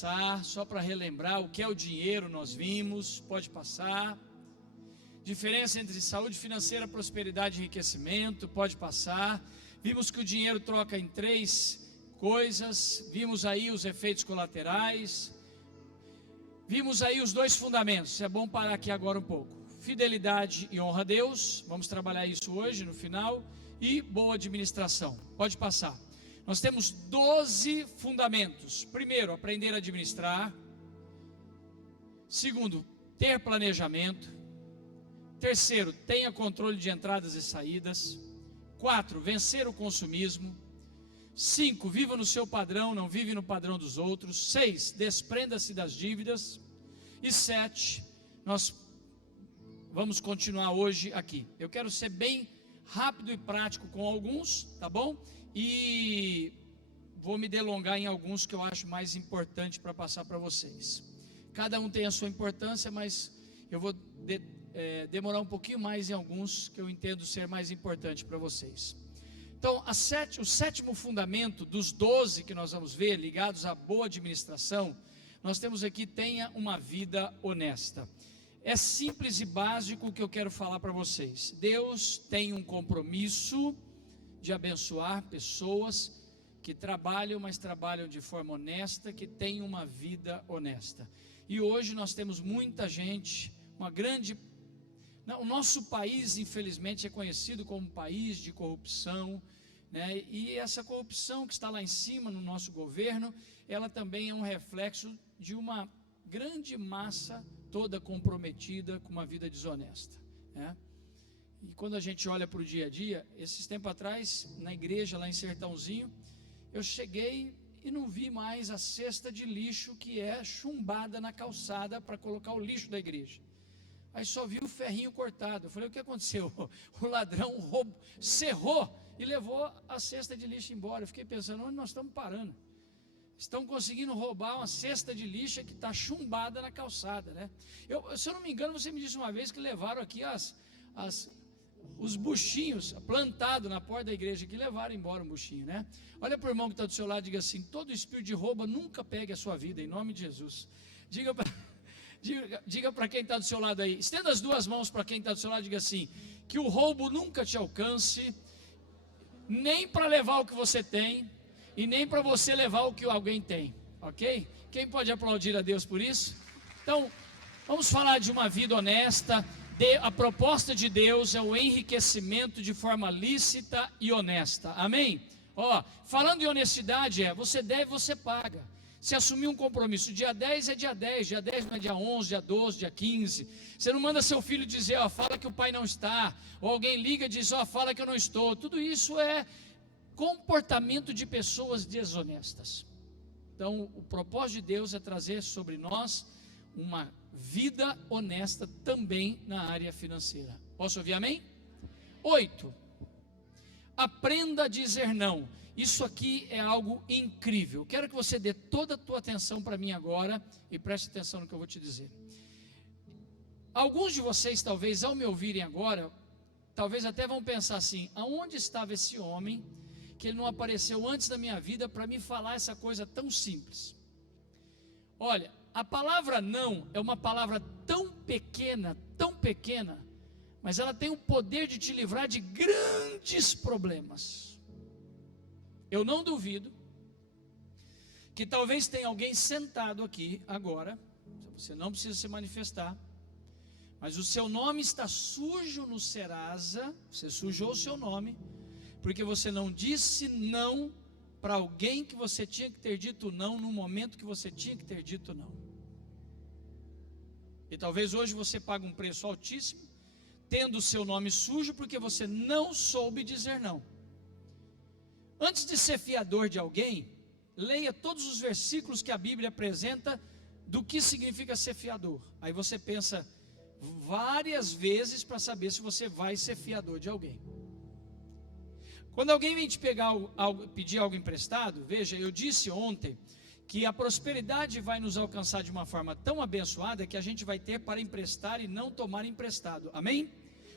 passar, só para relembrar o que é o dinheiro, nós vimos, pode passar. Diferença entre saúde financeira, prosperidade e enriquecimento, pode passar. Vimos que o dinheiro troca em 3 coisas, vimos aí os efeitos colaterais, vimos aí os 2 fundamentos. É bom parar aqui agora um pouco: fidelidade e honra a Deus, vamos trabalhar isso hoje no final, e boa administração, pode passar. Nós temos 12 fundamentos. Primeiro, aprender a administrar. Segundo, ter planejamento. Terceiro, tenha controle de entradas e saídas. 4, vencer o consumismo. 5, viva no seu padrão, não vive no padrão dos outros. 6, desprenda-se das dívidas. E 7, nós vamos continuar hoje aqui. Eu quero ser bem rápido e prático com alguns, tá bom? E vou me delongar em alguns que eu acho mais importante para passar para vocês. Cada um tem a sua importância, mas eu vou demorar um pouquinho mais em alguns que eu entendo ser mais importante para vocês. Então, o 7º fundamento dos 12 que nós vamos ver, ligados à boa administração, nós temos aqui: tenha uma vida honesta. É simples e básico o que eu quero falar para vocês. Deus tem um compromisso de abençoar pessoas que trabalham, mas trabalham de forma honesta, que têm uma vida honesta. E hoje nós temos muita gente, o nosso país, infelizmente, é conhecido como um país de corrupção, né? E essa corrupção que está lá em cima no nosso governo, ela também é um reflexo de uma grande massa toda comprometida com uma vida desonesta, né? E quando a gente olha para o dia a dia, esses tempos atrás, na igreja lá em Sertãozinho, eu cheguei e não vi mais a cesta de lixo que é chumbada na calçada para colocar o lixo da igreja. Aí só vi o ferrinho cortado. Eu falei: o que aconteceu? O ladrão cerrou e levou a cesta de lixo embora. Eu fiquei pensando: onde nós estamos parando? Estão conseguindo roubar uma cesta de lixo que está chumbada na calçada, né? Se eu não me engano, você me disse uma vez que levaram aqui os buchinhos plantados na porta da igreja, que levaram embora um buchinho, né? Olha para o irmão que está do seu lado e diga assim: todo espírito de roubo nunca pegue a sua vida, em nome de Jesus. Diga para quem está do seu lado aí, estenda as 2 mãos para quem está do seu lado e diga assim: que o roubo nunca te alcance, nem para levar o que você tem, e nem para você levar o que alguém tem, ok? Quem pode aplaudir a Deus por isso? Então, vamos falar de uma vida honesta. A proposta de Deus é o enriquecimento de forma lícita e honesta, amém? Falando em honestidade, você deve, você paga. Se assumir um compromisso, dia 10 é dia 10, dia 10 não é dia 11, dia 12, dia 15. Você não manda seu filho dizer: fala que o pai não está, ou alguém liga e diz: fala que eu não estou. Tudo isso é comportamento de pessoas desonestas. Então, o propósito de Deus é trazer sobre nós uma vida honesta também na área financeira. Posso ouvir amém? 8. Aprenda a dizer não. Isso aqui é algo incrível. Quero que você dê toda a tua atenção para mim agora e preste atenção no que eu vou te dizer. Alguns de vocês, talvez, ao me ouvirem agora, talvez até vão pensar assim: aonde estava esse homem que ele não apareceu antes da minha vida para me falar essa coisa tão simples? Olha, a palavra não é uma palavra tão pequena, mas ela tem o poder de te livrar de grandes problemas. Eu não duvido que talvez tenha alguém sentado aqui agora, você não precisa se manifestar, mas o seu nome está sujo no Serasa, você sujou o seu nome, porque você não disse não para alguém que você tinha que ter dito não no momento que você tinha que ter dito não. E talvez hoje você pague um preço altíssimo, tendo o seu nome sujo, porque você não soube dizer não. Antes de ser fiador de alguém, leia todos os versículos que a Bíblia apresenta do que significa ser fiador. Aí você pensa várias vezes para saber se você vai ser fiador de alguém. Quando alguém vem te pedir algo emprestado, veja, eu disse ontem que a prosperidade vai nos alcançar de uma forma tão abençoada que a gente vai ter para emprestar e não tomar emprestado, amém?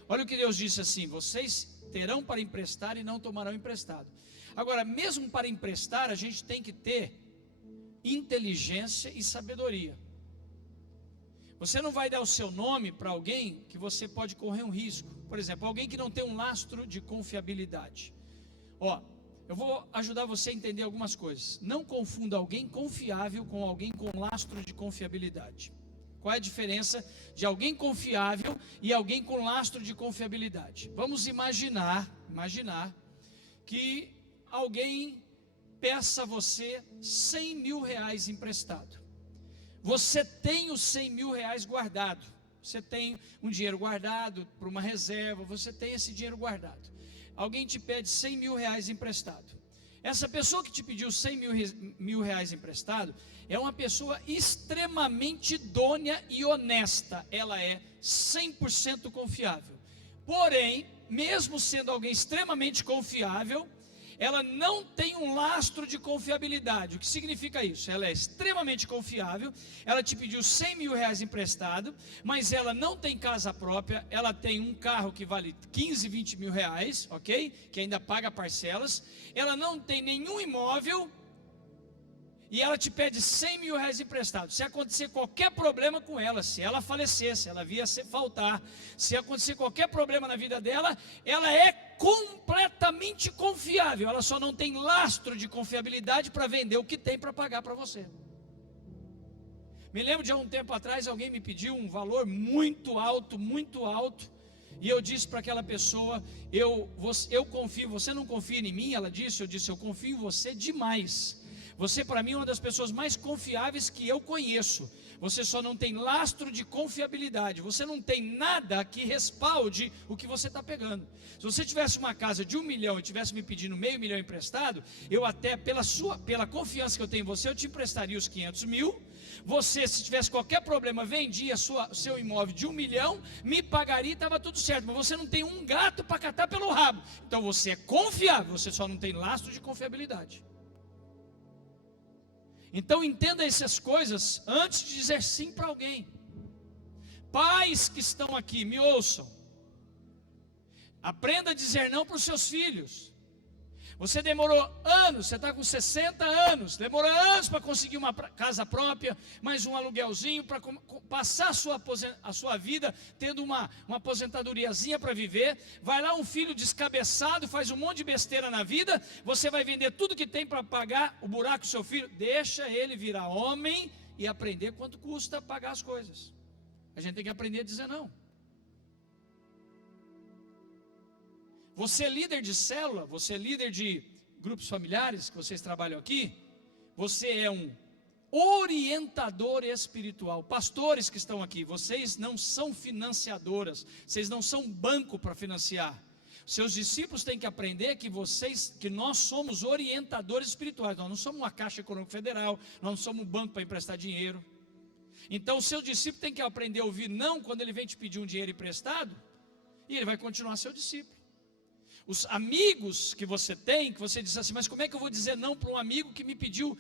Olha o que Deus disse assim: vocês terão para emprestar e não tomarão emprestado. Agora, mesmo para emprestar, a gente tem que ter inteligência e sabedoria. Você não vai dar o seu nome para alguém que você pode correr um risco. Por exemplo, alguém que não tem um lastro de confiabilidade. Eu vou ajudar você a entender algumas coisas. Não confunda alguém confiável com alguém com lastro de confiabilidade. Qual é a diferença de alguém confiável e alguém com lastro de confiabilidade? Vamos imaginar que alguém peça a você 100 mil reais emprestado. Você tem os 100 mil reais guardado. Você tem um dinheiro guardado para uma reserva, você tem esse dinheiro guardado. Alguém te pede 100 mil reais emprestado. Essa pessoa que te pediu 100 mil reais emprestado é uma pessoa extremamente idônea e honesta. Ela é 100% confiável. Porém, mesmo sendo alguém extremamente confiável, ela não tem um lastro de confiabilidade. O que significa isso? Ela é extremamente confiável, ela te pediu 100 mil reais emprestado, mas ela não tem casa própria, ela tem um carro que vale 15, 20 mil reais, ok? Que ainda paga parcelas, ela não tem nenhum imóvel, e ela te pede 100 mil reais emprestado. Se acontecer qualquer problema com ela, se ela falecer, se ela vier a faltar, se acontecer qualquer problema na vida dela, ela é completamente confiável. Ela só não tem lastro de confiabilidade para vender o que tem para pagar para você. Me lembro de há um tempo atrás, alguém me pediu um valor muito alto, e eu disse para aquela pessoa, eu confio, você não confia em mim? Ela disse, eu confio em você demais. Você para mim é uma das pessoas mais confiáveis que eu conheço. Você só não tem lastro de confiabilidade. Você não tem nada que respalde o que você está pegando. Se você tivesse uma casa de 1 milhão e tivesse me pedindo meio milhão emprestado, eu até pela confiança que eu tenho em você, eu te emprestaria os 500 mil. Você, se tivesse qualquer problema, vendia seu imóvel de 1 milhão, me pagaria e estava tudo certo. Mas você não tem um gato para catar pelo rabo. Então você é confiável, você só não tem lastro de confiabilidade. Então entenda essas coisas antes de dizer sim para alguém. Pais que estão aqui, me ouçam. Aprenda a dizer não para os seus filhos. Você demorou anos, você está com 60 anos, demorou anos para conseguir uma casa própria, mais um aluguelzinho, para passar a sua vida tendo uma aposentadoriazinha para viver. Vai lá um filho descabeçado, faz um monte de besteira na vida, você vai vender tudo que tem para pagar o buraco do seu filho. Deixa ele virar homem e aprender quanto custa pagar as coisas. A gente tem que aprender a dizer não. Você é líder de célula, você é líder de grupos familiares, que vocês trabalham aqui, você é um orientador espiritual. Pastores que estão aqui, vocês não são financiadoras, vocês não são banco para financiar. Seus discípulos têm que aprender que nós somos orientadores espirituais. Nós não somos uma Caixa Econômica Federal, nós não somos um banco para emprestar dinheiro. Então o seu discípulo tem que aprender a ouvir não quando ele vem te pedir um dinheiro emprestado, e ele vai continuar seu discípulo. Os amigos que você tem, que você diz assim, mas como é que eu vou dizer não para um amigo que me pediu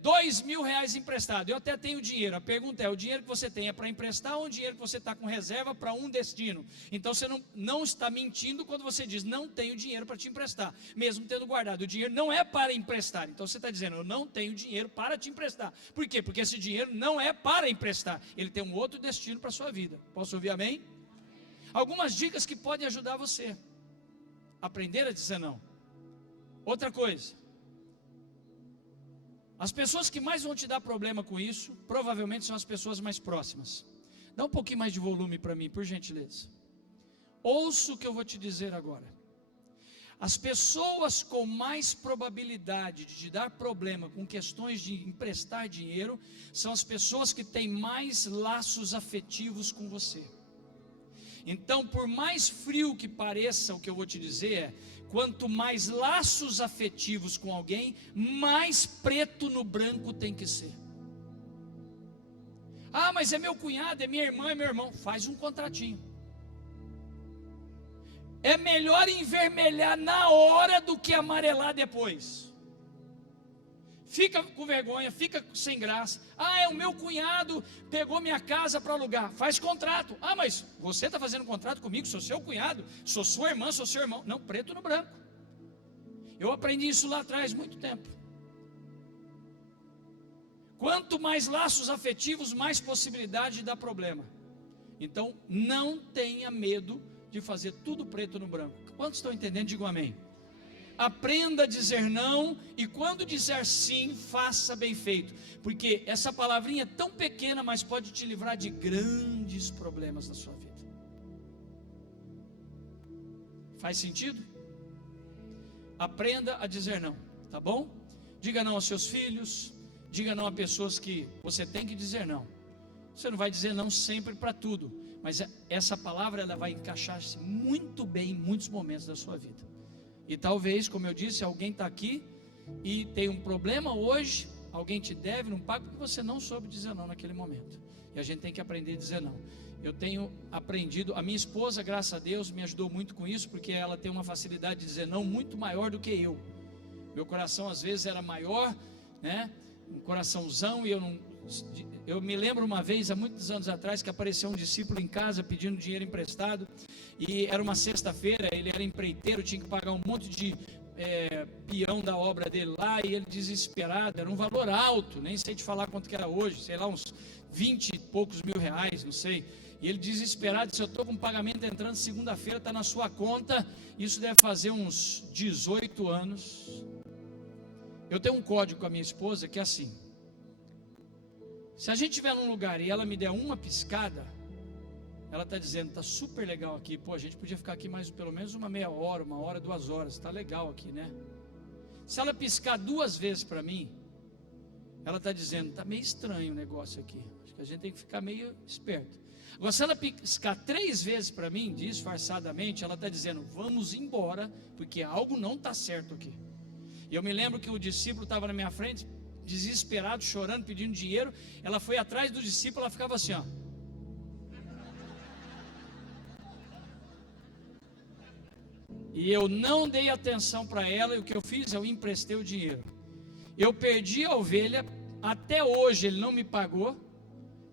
2 mil reais emprestado? Eu até tenho dinheiro. A pergunta é, o dinheiro que você tem é para emprestar ou o dinheiro que você está com reserva para um destino? Então você não está mentindo quando você diz, não tenho dinheiro para te emprestar, mesmo tendo guardado. O dinheiro não é para emprestar. Então você está dizendo, eu não tenho dinheiro para te emprestar. Por quê? Porque esse dinheiro não é para emprestar, ele tem um outro destino para a sua vida. Posso ouvir amém? Algumas dicas que podem ajudar você a aprender a dizer não. Outra coisa, as pessoas que mais vão te dar problema com isso, provavelmente são as pessoas mais próximas. Dá um pouquinho mais de volume para mim, por gentileza. Ouça o que eu vou te dizer agora. As pessoas com mais probabilidade de te dar problema com questões de emprestar dinheiro, são as pessoas que têm mais laços afetivos com você. Então, por mais frio que pareça, o que eu vou te dizer é, quanto mais laços afetivos com alguém, mais preto no branco tem que ser. Ah, mas é meu cunhado, é minha irmã, é meu irmão. Faz um contratinho. É melhor envermelhar na hora do que amarelar depois. Fica com vergonha, fica sem graça. Ah, é o meu cunhado, pegou minha casa para alugar. Faz contrato. Ah, mas você está fazendo contrato comigo? Sou seu cunhado, sou sua irmã, sou seu irmão. Não, preto no branco. Eu aprendi isso lá atrás, muito tempo. Quanto mais laços afetivos, mais possibilidade de dar problema. Então, não tenha medo de fazer tudo preto no branco. Quantos estão entendendo? Digam amém. Aprenda a dizer não, e quando dizer sim, faça bem feito, porque essa palavrinha é tão pequena, mas pode te livrar de grandes problemas na sua vida. Faz sentido? Aprenda a dizer não, tá bom? Diga não aos seus filhos, diga não a pessoas que você tem que dizer não. Você não vai dizer não sempre para tudo, mas essa palavra ela vai encaixar-se muito bem em muitos momentos da sua vida. E talvez, como eu disse, alguém está aqui e tem um problema hoje, alguém te deve, não paga, porque você não soube dizer não naquele momento. E a gente tem que aprender a dizer não. Eu tenho aprendido, a minha esposa, graças a Deus, me ajudou muito com isso, porque ela tem uma facilidade de dizer não muito maior do que eu. Meu coração às vezes era maior, né? Um coraçãozão, e eu me lembro uma vez, há muitos anos atrás, que apareceu um discípulo em casa pedindo dinheiro emprestado, e era uma sexta-feira, ele era empreiteiro, tinha que pagar um monte de peão da obra dele lá, e ele desesperado, era um valor alto, nem sei te falar quanto que era hoje, sei lá, uns 20 e poucos mil reais, não sei. E ele desesperado disse: eu estou com um pagamento entrando segunda-feira, está na sua conta. Isso deve fazer uns 18 anos. Eu tenho um código com a minha esposa que é assim: se a gente estiver num lugar e ela me der uma piscada, ela está dizendo: está super legal aqui, pô, a gente podia ficar aqui mais pelo menos uma meia hora, 1 hora, 2 horas, está legal aqui, né? Se ela piscar 2 vezes para mim, ela está dizendo: está meio estranho o negócio aqui, acho que a gente tem que ficar meio esperto. Agora, se ela piscar 3 vezes para mim, disfarçadamente, ela está dizendo: vamos embora, porque algo não está certo aqui. E eu me lembro que o discípulo estava na minha frente, desesperado, chorando, pedindo dinheiro. Ela foi atrás do discípulo, ela ficava assim, ó. E eu não dei atenção para ela, e o que eu fiz? Eu emprestei o dinheiro. Eu perdi a ovelha, até hoje ele não me pagou.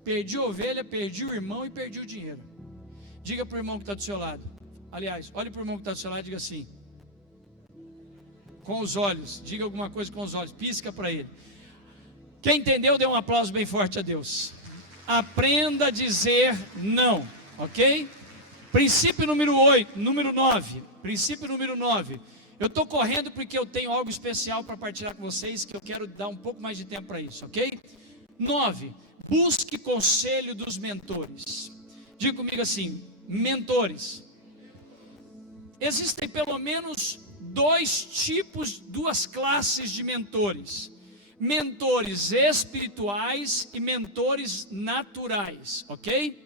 Perdi a ovelha, perdi o irmão e perdi o dinheiro. Diga para o irmão que está do seu lado. Aliás, olhe para o irmão que está do seu lado e diga assim, com os olhos, diga alguma coisa com os olhos, pisca para ele. Quem entendeu, dê um aplauso bem forte a Deus. Aprenda a dizer não, ok? Princípio número 9. Princípio número 9. Eu estou correndo porque eu tenho algo especial para partilhar com vocês, que eu quero dar um pouco mais de tempo para isso, ok? 9. Busque conselho dos mentores. Diga comigo assim: mentores. Existem pelo menos 2 classes de mentores: mentores espirituais e mentores naturais, ok?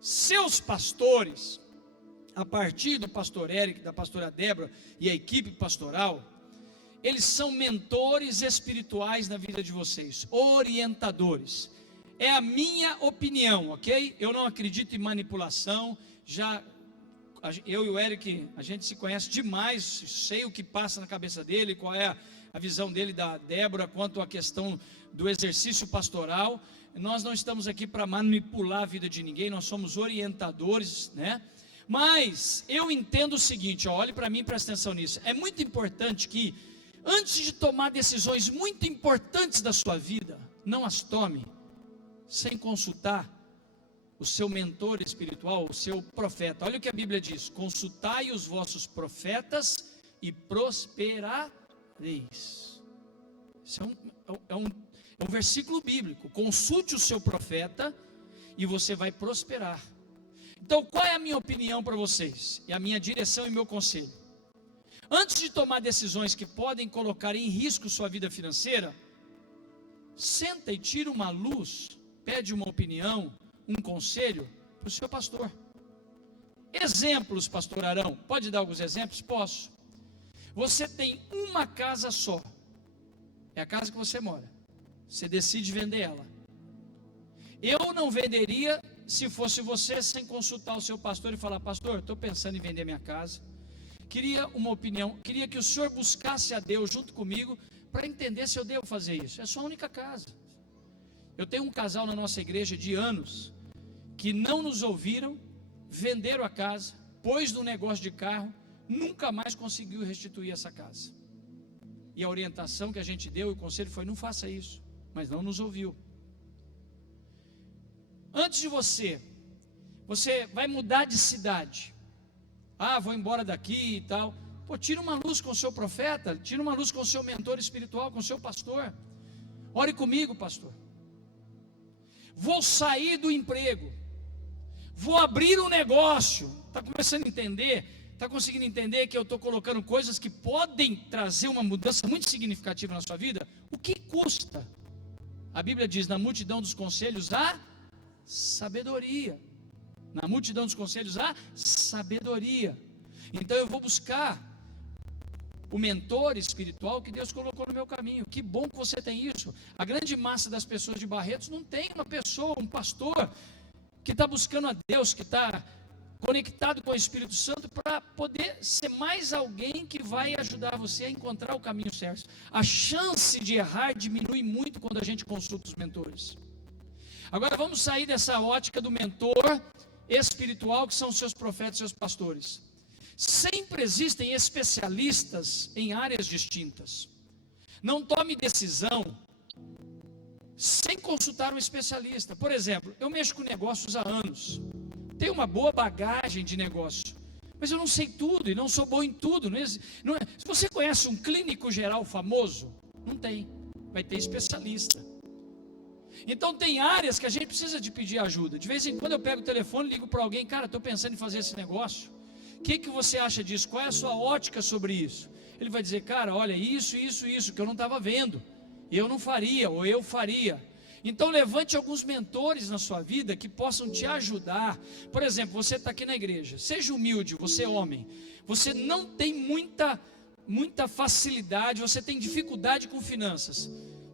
Seus pastores, a partir do pastor Eric, da pastora Débora e a equipe pastoral, eles são mentores espirituais na vida de vocês, orientadores. É a minha opinião, ok? Eu não acredito em manipulação. Eu e o Eric, a gente se conhece demais, sei o que passa na cabeça dele, qual é a visão dele, da Débora, quanto à questão do exercício pastoral. Nós não estamos aqui para manipular a vida de ninguém, nós somos orientadores, né? Mas eu entendo o seguinte, ó, olhe para mim e preste atenção nisso. É muito importante que, antes de tomar decisões muito importantes da sua vida, não as tome sem consultar o seu mentor espiritual, o seu profeta. Olha o que a Bíblia diz: consultai os vossos profetas e prosperareis. Isso é um versículo bíblico. Consulte o seu profeta e você vai prosperar. Então, qual é a minha opinião para vocês? E a minha direção e meu conselho? Antes de tomar decisões que podem colocar em risco sua vida financeira, senta e tira uma luz, pede uma opinião, um conselho para o seu pastor. Exemplos, pastor Arão, pode dar alguns exemplos? Posso. Você tem uma casa só, é a casa que você mora, você decide vender ela. Eu não venderia, se fosse você, sem consultar o seu pastor e falar: pastor, estou pensando em vender minha casa, queria uma opinião, queria que o senhor buscasse a Deus junto comigo, para entender se eu devo fazer isso. É sua única casa. Eu tenho um casal na nossa igreja de anos, que não nos ouviram, venderam a casa, pôs no negócio de carro, nunca mais conseguiu restituir essa casa. E a orientação que a gente deu, e o conselho foi: não faça isso. mas não nos ouviu. Antes de você vai mudar de cidade. Ah, vou embora daqui e tal. Pô, tira uma luz com o seu profeta, tira uma luz com o seu mentor espiritual, com o seu pastor. Ore comigo, pastor. Vou sair do emprego, vou abrir um negócio. Está começando a entender? Está conseguindo entender que eu estou colocando coisas que podem trazer uma mudança muito significativa na sua vida? O que custa? A Bíblia diz: na multidão dos conselhos há sabedoria. Na multidão dos conselhos há sabedoria. Então eu vou buscar o mentor espiritual que Deus colocou no meu caminho. Que bom que você tem isso. A grande massa das pessoas de Barretos não tem uma pessoa, um pastor que está buscando a Deus, que está conectado com o Espírito Santo para poder ser mais alguém que vai ajudar você a encontrar o caminho certo. A chance de errar diminui muito quando a gente consulta os mentores. Agora vamos sair dessa ótica do mentor espiritual, que são os seus profetas e seus pastores. Sempre existem especialistas em áreas distintas. Não tome decisão sem consultar um especialista. Por exemplo, eu mexo com negócios há anos, tenho uma boa bagagem de negócio, mas eu não sei tudo e não sou bom em tudo. Se você conhece um clínico geral famoso, não tem, vai ter especialista. Então tem áreas que a gente precisa de pedir ajuda. De vez em quando eu pego o telefone e ligo para alguém: cara, estou pensando em fazer esse negócio, o que você acha disso? Qual é a sua ótica sobre isso? Ele vai dizer: cara, olha, isso, que eu não estava vendo, eu não faria, ou eu faria. Então levante alguns mentores na sua vida que possam te ajudar. Por exemplo, você está aqui na igreja, seja humilde, você é homem, você não tem muita facilidade, você tem dificuldade com finanças.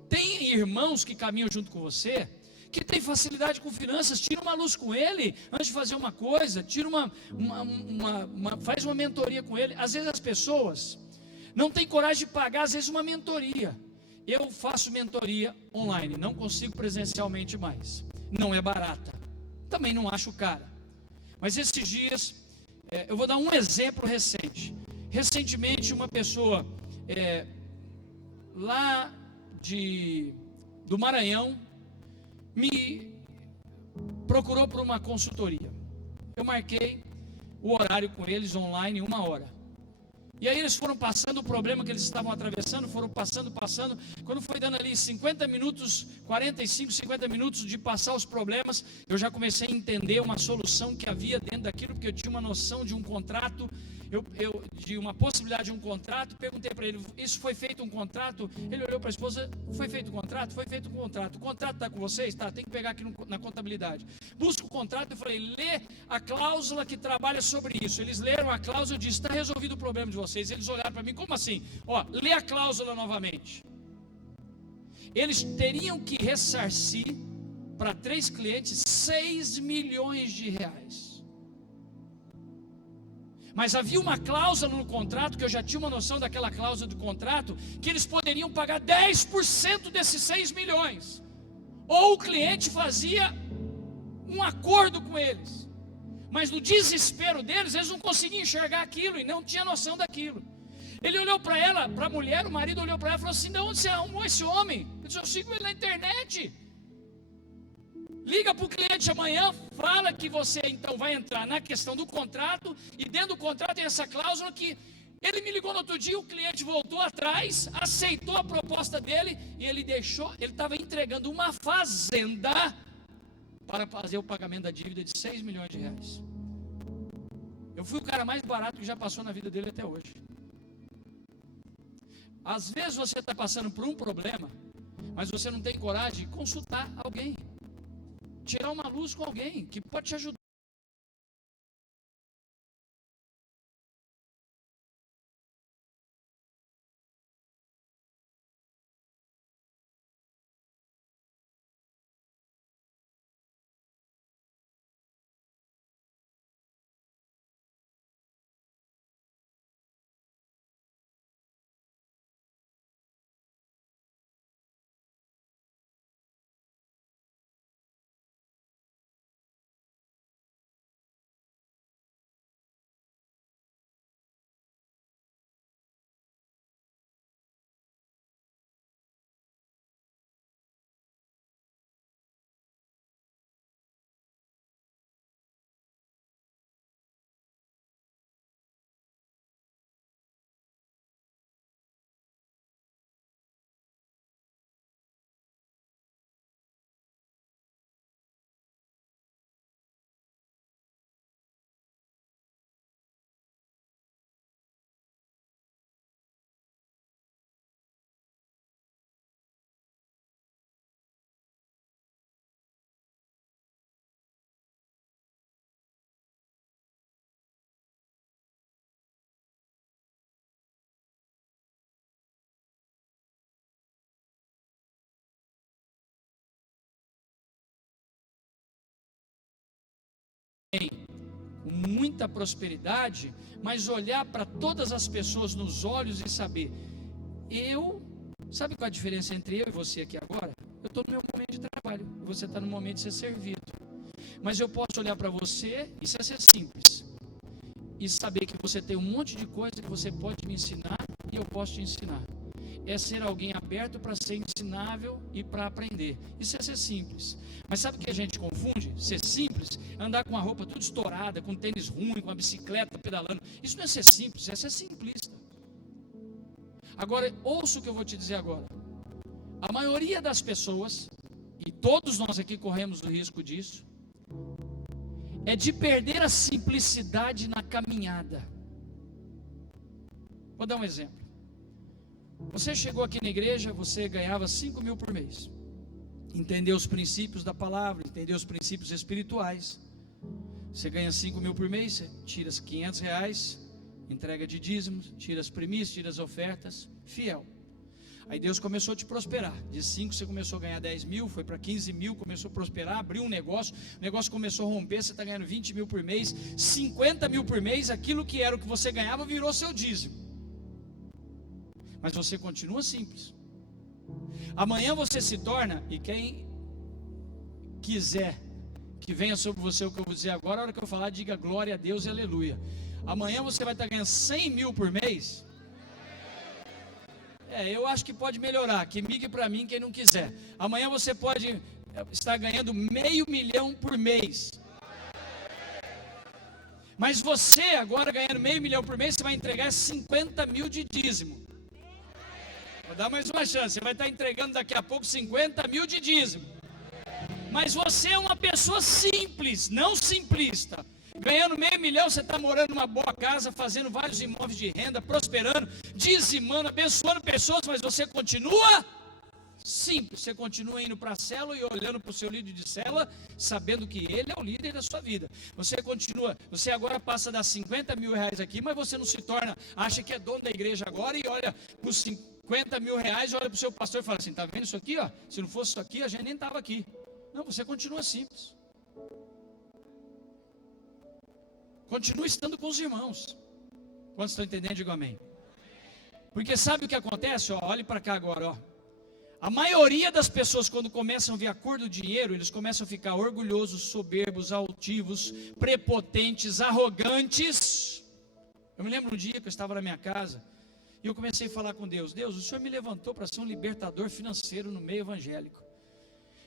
Tem irmãos que caminham junto com você, que tem facilidade com finanças. Tira uma luz com ele antes de fazer uma coisa, faz uma mentoria com ele. Às vezes as pessoas não têm coragem de pagar, às vezes, uma mentoria. Eu faço mentoria online, não consigo presencialmente mais. Não é barata, também não acho cara. Mas esses dias, eu vou dar um exemplo recente. Recentemente uma pessoa lá do Maranhão me procurou por uma consultoria. Eu marquei o horário com eles online, 1 hora. E aí eles foram passando o problema que eles estavam atravessando, foram passando. Quando foi dando ali 50 minutos, 45, 50 minutos de passar os problemas, eu já comecei a entender uma solução que havia dentro daquilo, porque eu tinha uma noção de um contrato, de uma possibilidade de um contrato. Perguntei para ele: isso foi feito um contrato? Ele olhou para a esposa: foi feito um contrato? Foi feito um contrato. O contrato está com vocês? Tá, tem que pegar aqui na contabilidade. Busca o contrato. Eu falei: lê a cláusula que trabalha sobre isso. Eles leram a cláusula e disse: está resolvido o problema de vocês. Eles olharam para mim: como assim? Lê a cláusula novamente. Eles teriam que ressarcir para 3 clientes 6 milhões de reais. Mas havia uma cláusula no contrato, que eu já tinha uma noção daquela cláusula do contrato, que eles poderiam pagar 10% desses 6 milhões. Ou o cliente fazia um acordo com eles. Mas no desespero deles, eles não conseguiam enxergar aquilo e não tinham noção daquilo. Ele olhou para ela, para a mulher, o marido olhou para ela e falou assim: de onde você arrumou esse homem? Ele disse: eu sigo ele na internet. Liga para o cliente amanhã, fala que você então vai entrar na questão do contrato, e dentro do contrato tem essa cláusula que ele me ligou no outro dia, o cliente voltou atrás, aceitou a proposta dele, e ele estava entregando uma fazenda para fazer o pagamento da dívida de 6 milhões de reais. Eu fui o cara mais barato que já passou na vida dele até hoje. Às vezes você está passando por um problema, mas você não tem coragem de consultar alguém, tirar uma luz com alguém que pode te ajudar. muita prosperidade, mas olhar para todas as pessoas nos olhos e saber, sabe qual a diferença entre eu e você aqui agora? Eu estou no meu momento de trabalho, você está no momento de ser servido, mas eu posso olhar para você, isso é ser simples, e saber que você tem um monte de coisa que você pode me ensinar e eu posso te ensinar. É ser alguém aberto para ser ensinável e para aprender. Isso é ser simples. Mas sabe o que a gente confunde? Ser simples, andar com a roupa tudo estourada, com tênis ruim, com a bicicleta pedalando. Isso não é ser simples, é ser simplista. Agora, ouça o que eu vou te dizer agora. A maioria das pessoas, e todos nós aqui corremos o risco disso, é de perder a simplicidade na caminhada. Vou dar um exemplo. Você chegou aqui na igreja, você ganhava 5 mil por mês. Entendeu os princípios da palavra, entendeu os princípios espirituais. Você ganha 5 mil por mês, você tira os 500 reais, entrega de dízimos, tira as primícias, tira as ofertas, fiel. Aí Deus começou a te prosperar. De 5 você começou a ganhar 10 mil, foi para 15 mil, começou a prosperar, abriu um negócio, o negócio começou a romper, você está ganhando 20 mil por mês, 50 mil por mês, aquilo que era o que você ganhava virou seu dízimo. Mas você continua simples. Amanhã você se torna, e quem quiser que venha sobre você o que eu vou dizer agora, a hora que eu falar, diga glória a Deus e aleluia. Amanhã você vai estar ganhando 100 mil por mês. Eu acho que pode melhorar, que migue para mim quem não quiser. Amanhã você pode estar ganhando $500 mil por mês. Mas você agora ganhando $500 mil por mês, você vai entregar 50 mil de dízimo. Vou dar mais uma chance, você vai estar entregando daqui a pouco 50 mil de dízimo. Mas você é uma pessoa simples, não simplista. Ganhando $500 mil, você está morando numa boa casa, fazendo vários imóveis de renda, prosperando, dizimando, abençoando pessoas, mas você continua simples. Você continua indo para a célula e olhando para o seu líder de célula, sabendo que ele é o líder da sua vida. Você continua, você agora passa a dar 50 mil reais aqui, mas você não se torna, acha que é dono da igreja agora e olha para os 50 mil reais, olha para o seu pastor e fala assim, está vendo isso aqui? Ó? Se não fosse isso aqui, a gente nem estava aqui. Não, você continua simples. Continua estando com os irmãos. Quantos estão entendendo? Digo amém. Porque sabe o que acontece? Olhe para cá agora. A maioria das pessoas, quando começam a ver a cor do dinheiro, eles começam a ficar orgulhosos, soberbos, altivos, prepotentes, arrogantes. Eu me lembro um dia que eu estava na minha casa e eu comecei a falar com Deus. Deus, o Senhor me levantou para ser um libertador financeiro no meio evangélico.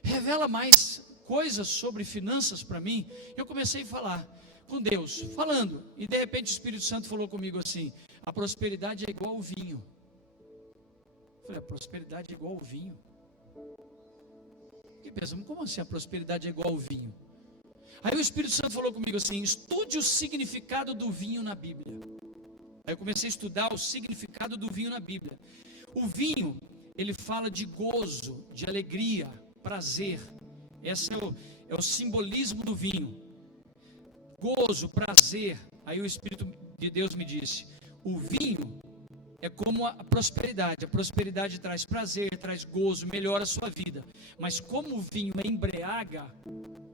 Revela mais coisas sobre finanças para mim. Eu comecei a falar com Deus, falando, e de repente o Espírito Santo falou comigo assim, a prosperidade é igual ao vinho. Eu falei, a prosperidade é igual ao vinho? E pensamos, como assim a prosperidade é igual ao vinho? Aí o Espírito Santo falou comigo assim, estude o significado do vinho na Bíblia. Aí eu comecei a estudar o significado do vinho na Bíblia. O vinho, ele fala de gozo, de alegria, prazer. Esse é o simbolismo do vinho. Gozo, prazer. Aí o Espírito de Deus me disse, o vinho é como a prosperidade. A prosperidade traz prazer, traz gozo, melhora a sua vida. Mas como o vinho embriaga,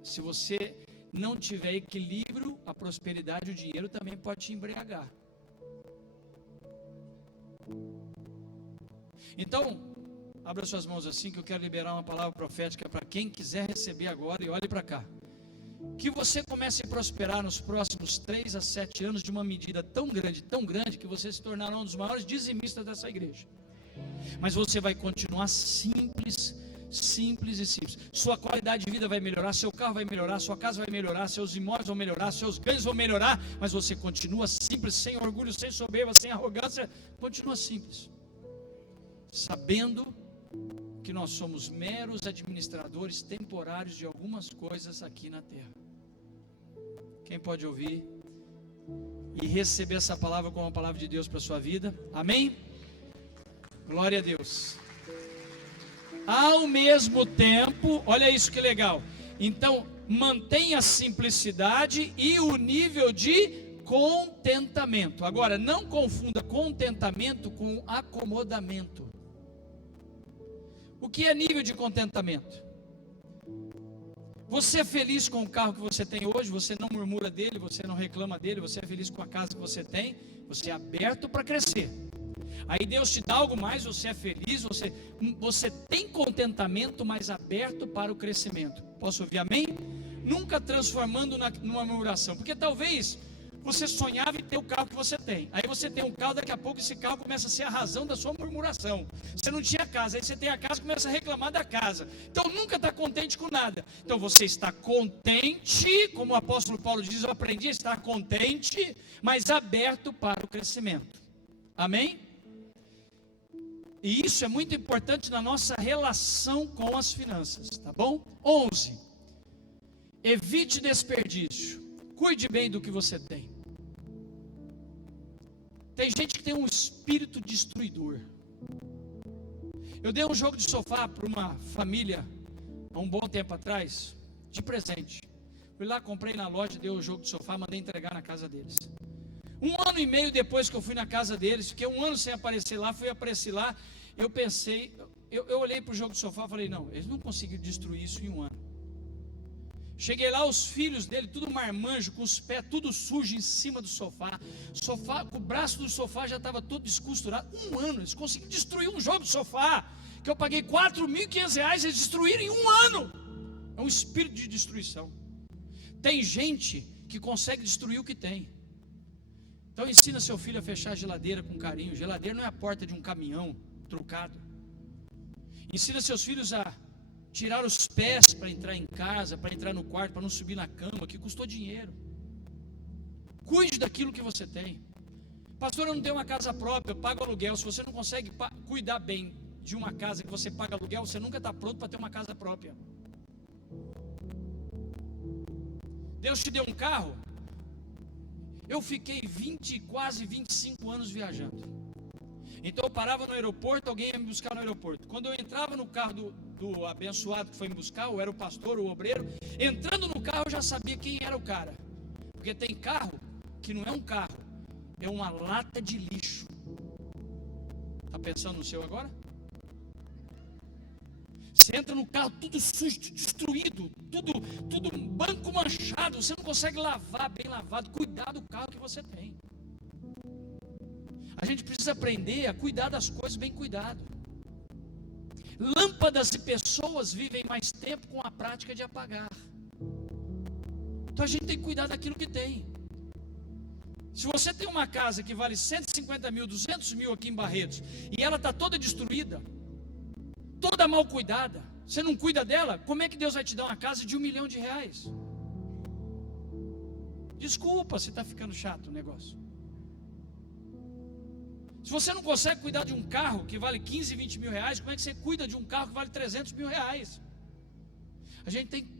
se você não tiver equilíbrio, a prosperidade, o dinheiro também pode te embriagar. Então, abra suas mãos assim que eu quero liberar uma palavra profética para quem quiser receber agora, e olhe para cá. Que você comece a prosperar nos próximos 3 a 7 anos de uma medida tão grande, que você se tornará um dos maiores dizimistas dessa igreja. Mas você vai continuar simples e simples. Sua qualidade de vida vai melhorar, seu carro vai melhorar, sua casa vai melhorar, seus imóveis vão melhorar, seus ganhos vão melhorar, mas você continua simples, sem orgulho, sem soberba, sem arrogância, continua simples. Sabendo que nós somos meros administradores temporários de algumas coisas aqui na terra. Quem pode ouvir e receber essa palavra como uma palavra de Deus para a sua vida? Amém? Glória a Deus. Ao mesmo tempo, olha isso que legal. Então, mantenha a simplicidade e o nível de contentamento. Agora, não confunda contentamento com acomodamento. O que é nível de contentamento? Você é feliz com o carro que você tem hoje? Você não murmura dele, você não reclama dele, você é feliz com a casa que você tem? Você é aberto para crescer. Aí Deus te dá algo mais, você é feliz, você tem contentamento, mas aberto para o crescimento. Posso ouvir amém? Nunca transformando numa murmuração, porque talvez você sonhava em ter o carro que você tem. Aí você tem um carro, daqui a pouco esse carro começa a ser a razão da sua murmuração. Você não tinha casa, aí você tem a casa e começa a reclamar da casa. Então nunca está contente com nada. Então você está contente, como o apóstolo Paulo diz, eu aprendi a estar contente, mas aberto para o crescimento. Amém? E isso é muito importante na nossa relação com as finanças, tá bom? 11. Evite desperdício. Cuide bem do que você tem. Tem gente que tem um espírito destruidor. Eu dei um jogo de sofá para uma família há um bom tempo atrás, de presente. Fui lá, comprei na loja, dei o jogo de sofá, mandei entregar na casa deles. 1 ano e meio depois que eu fui na casa deles, fiquei 1 ano sem aparecer lá, fui aparecer lá, eu pensei, eu olhei para o jogo de sofá e falei, não, eles não conseguiram destruir isso em 1 ano. Cheguei lá, os filhos dele, tudo marmanjo, com os pés tudo sujo em cima do sofá. O braço do sofá já estava todo descosturado. 1 ano, eles conseguiram destruir um jogo de sofá, que eu paguei R$4.500, eles destruíram em 1 ano. É um espírito de destruição. Tem gente que consegue destruir o que tem. Então ensina seu filho a fechar a geladeira com carinho. Geladeira não é a porta de um caminhão trucado. Ensina seus filhos a tirar os pés para entrar em casa, para entrar no quarto, para não subir na cama, que custou dinheiro. Cuide daquilo que você tem. Pastor, eu não tenho uma casa própria, eu pago aluguel. Se você não consegue cuidar bem de uma casa que você paga aluguel, você nunca está pronto para ter uma casa própria. Deus te deu um carro. Eu fiquei quase 25 anos viajando. Então eu parava no aeroporto, alguém ia me buscar no aeroporto. Quando eu entrava no carro do abençoado que foi me buscar, ou era o pastor, o obreiro, entrando no carro eu já sabia quem era o cara. Porque tem carro que não é um carro, é uma lata de lixo. Está pensando no seu agora? Você entra no carro tudo sujo, destruído, tudo banco manchado, você não consegue lavar bem lavado. Cuidar do carro que você tem. A gente precisa aprender a cuidar das coisas bem cuidado. Lâmpadas e pessoas vivem mais tempo com a prática de apagar. Então a gente tem que cuidar daquilo que tem. Se você tem uma casa que vale 150 mil, 200 mil aqui em Barretos, e ela está toda destruída, toda mal cuidada, você não cuida dela, como é que Deus vai te dar uma casa de R$1 milhão? Desculpa se está ficando chato o negócio. Se você não consegue cuidar de um carro que vale 15, 20 mil reais, como é que você cuida de um carro que vale 300 mil reais? A gente tem que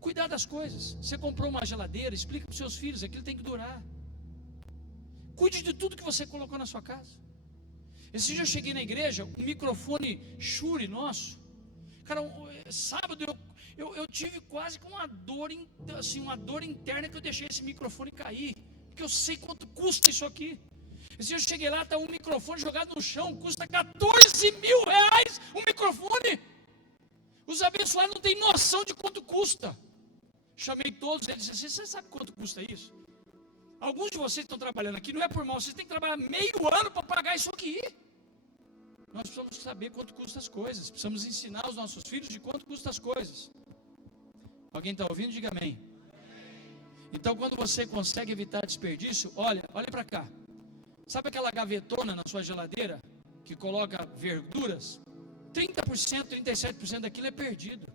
cuidar das coisas. Você comprou uma geladeira, explica para os seus filhos, aquilo tem que durar. Cuide de tudo que você colocou na sua casa. Esse dia eu cheguei na igreja, um microfone Shure nosso. Cara, sábado eu tive quase com uma dor interna que eu deixei esse microfone cair. Porque eu sei quanto custa isso aqui. Esse dia eu cheguei lá, está um microfone jogado no chão, custa 14 mil reais um microfone. Os abençoados não têm noção de quanto custa. Chamei todos, eles disseram assim, você sabe quanto custa isso? Alguns de vocês que estão trabalhando aqui, não é por mal, vocês têm que trabalhar meio ano para pagar isso aqui. Nós precisamos saber quanto custa as coisas, precisamos ensinar os nossos filhos de quanto custa as coisas. Alguém está ouvindo? Diga amém. Então quando você consegue evitar desperdício, olha para cá. Sabe aquela gavetona na sua geladeira que coloca verduras? 30%, 37% daquilo é perdido.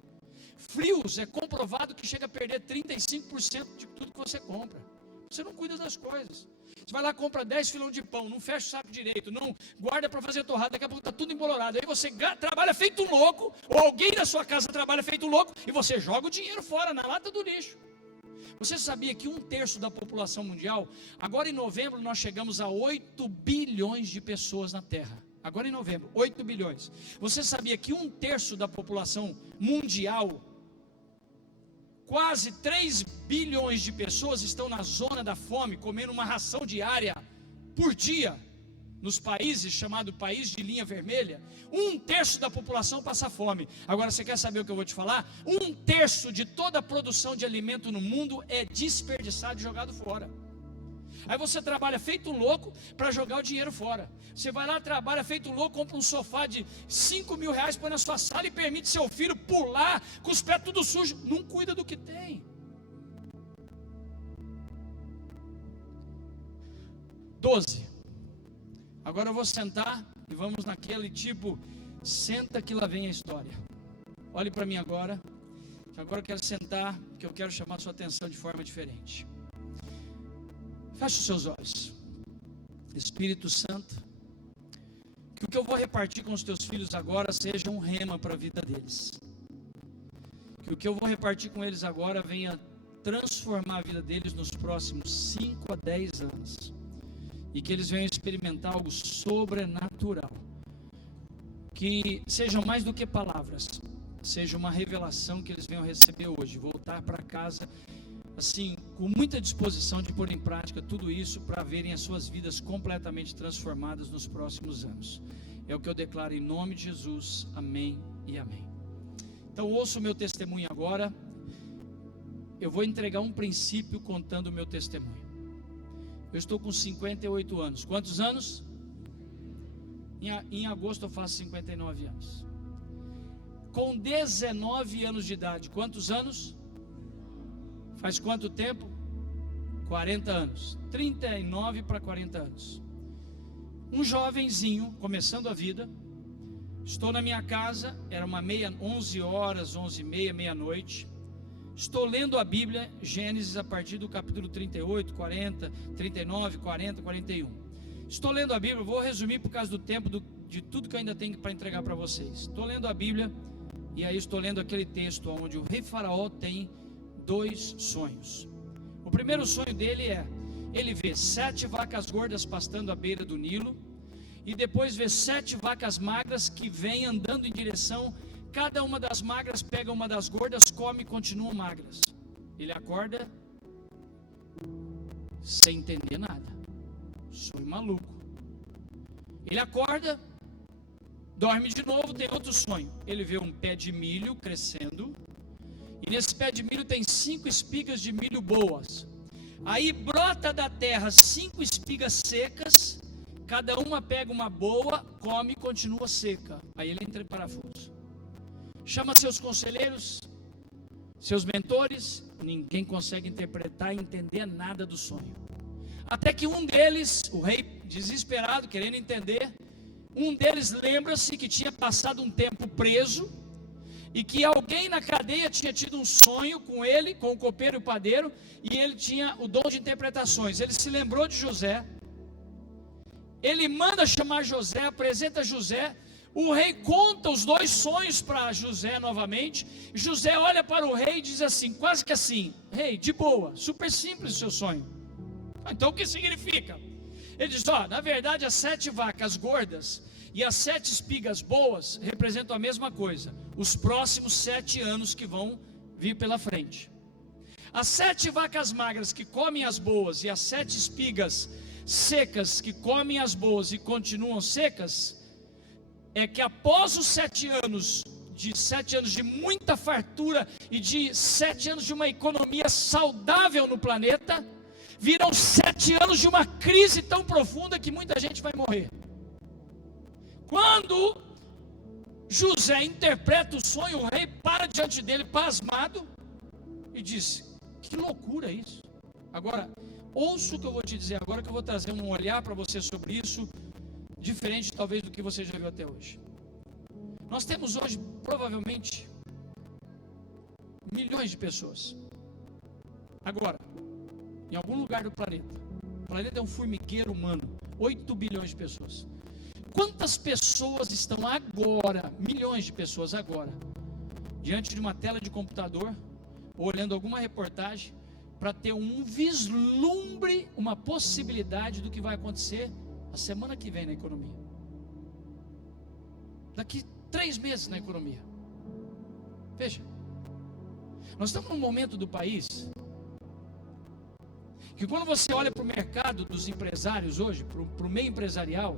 Frios é comprovado que chega a perder 35% de tudo que você compra. Você não cuida das coisas. Você vai lá, compra 10 filão de pão, não fecha o saco direito, não guarda para fazer torrada, daqui a pouco está tudo embolorado. Aí você trabalha feito louco, ou alguém da sua casa trabalha feito louco, e você joga o dinheiro fora, na lata do lixo. Você sabia que 1/3 da população mundial, agora em novembro nós chegamos a 8 bilhões de pessoas na Terra. Agora em novembro, 8 bilhões. Você sabia que 1/3 da população mundial, quase 3 bilhões de pessoas estão na zona da fome, comendo uma ração diária por dia. nos países chamados país de linha vermelha, 1/3 da população passa fome. Agora você quer saber o que eu vou te falar? 1/3 de toda a produção de alimento no mundo é desperdiçado e jogado fora. Aí você trabalha feito louco para jogar o dinheiro fora. Você vai lá, trabalha feito louco, compra um sofá de 5 mil reais, põe na sua sala e permite seu filho pular com os pés tudo sujos. Não cuida do que tem. 12. Agora eu vou sentar e vamos naquele tipo, senta que lá vem a história. Olhe para mim agora, que agora eu quero sentar, que eu quero chamar a sua atenção de forma diferente. Feche os seus olhos. Espírito Santo, que o que eu vou repartir com os teus filhos agora seja um rema para a vida deles. Que o que eu vou repartir com eles agora venha transformar a vida deles nos próximos 5 a 10 anos. E que eles venham experimentar algo sobrenatural. Que sejam mais do que palavras, seja uma revelação que eles venham receber hoje. Voltar para casa assim, com muita disposição de pôr em prática tudo isso para verem as suas vidas completamente transformadas nos próximos anos. É o que eu declaro em nome de Jesus, amém e amém. Então ouça o meu testemunho agora. Eu vou entregar um princípio contando o meu testemunho. Eu estou com 58 anos. Quantos anos? Em agosto eu faço 59 anos. Com 19 anos de idade, quantos anos? Faz quanto tempo? 40 anos. 39 para 40 anos. Um jovenzinho, começando a vida. Estou na minha casa, era 11 horas, 11h30, meia-noite. Estou lendo a Bíblia, Gênesis, a partir do capítulo 38, 40, 39, 40, 41. Estou lendo a Bíblia, vou resumir por causa do tempo de tudo que eu ainda tenho para entregar para vocês. Estou lendo a Bíblia, e aí estou lendo aquele texto onde o rei Faraó tem 2 sonhos. O primeiro sonho dele é, ele vê 7 vacas gordas pastando à beira do Nilo, e depois vê 7 vacas magras que vêm andando em direção, cada uma das magras pega uma das gordas, come e continuam magras. Ele acorda sem entender nada, sonho maluco. Ele acorda, dorme de novo, tem outro sonho. Ele vê um pé de milho crescendo, e nesse pé de milho tem 5 espigas de milho boas. Aí brota da terra 5 espigas secas, cada uma pega uma boa, come e continua seca. Aí ele entra em parafuso. Chama seus conselheiros, seus mentores, ninguém consegue interpretar e entender nada do sonho. Até que um deles, o rei desesperado, querendo entender, um deles lembra-se que tinha passado um tempo preso, e que alguém na cadeia tinha tido um sonho com ele, com o copeiro e o padeiro, e ele tinha o dom de interpretações. Ele se lembrou de José, ele manda chamar José, apresenta José, o rei conta os 2 sonhos para José novamente. José olha para o rei e diz assim, quase que assim, rei, de boa, super simples o seu sonho. Então o que significa? Ele diz, na verdade as 7 vacas gordas e as 7 espigas boas representam a mesma coisa, os próximos 7 anos que vão vir pela frente. As 7 vacas magras que comem as boas e as 7 espigas secas que comem as boas e continuam secas, é que após os 7 anos, de 7 anos de muita fartura e de 7 anos de uma economia saudável no planeta, virão 7 anos de uma crise tão profunda que muita gente vai morrer. Quando José interpreta o sonho, o rei para diante dele pasmado e diz, que loucura isso. Agora, ouça o que eu vou te dizer agora, que eu vou trazer um olhar para você sobre isso, diferente talvez do que você já viu até hoje. Nós temos hoje provavelmente milhões de pessoas. Agora, em algum lugar do planeta, o planeta é um formigueiro humano, 8 bilhões de pessoas. Quantas pessoas estão agora, milhões de pessoas agora, diante de uma tela de computador, ou olhando alguma reportagem, para ter um vislumbre, uma possibilidade do que vai acontecer a semana que vem na economia? Daqui 3 meses na economia. Veja, nós estamos num momento do país que quando você olha para o mercado dos empresários hoje, para o meio empresarial,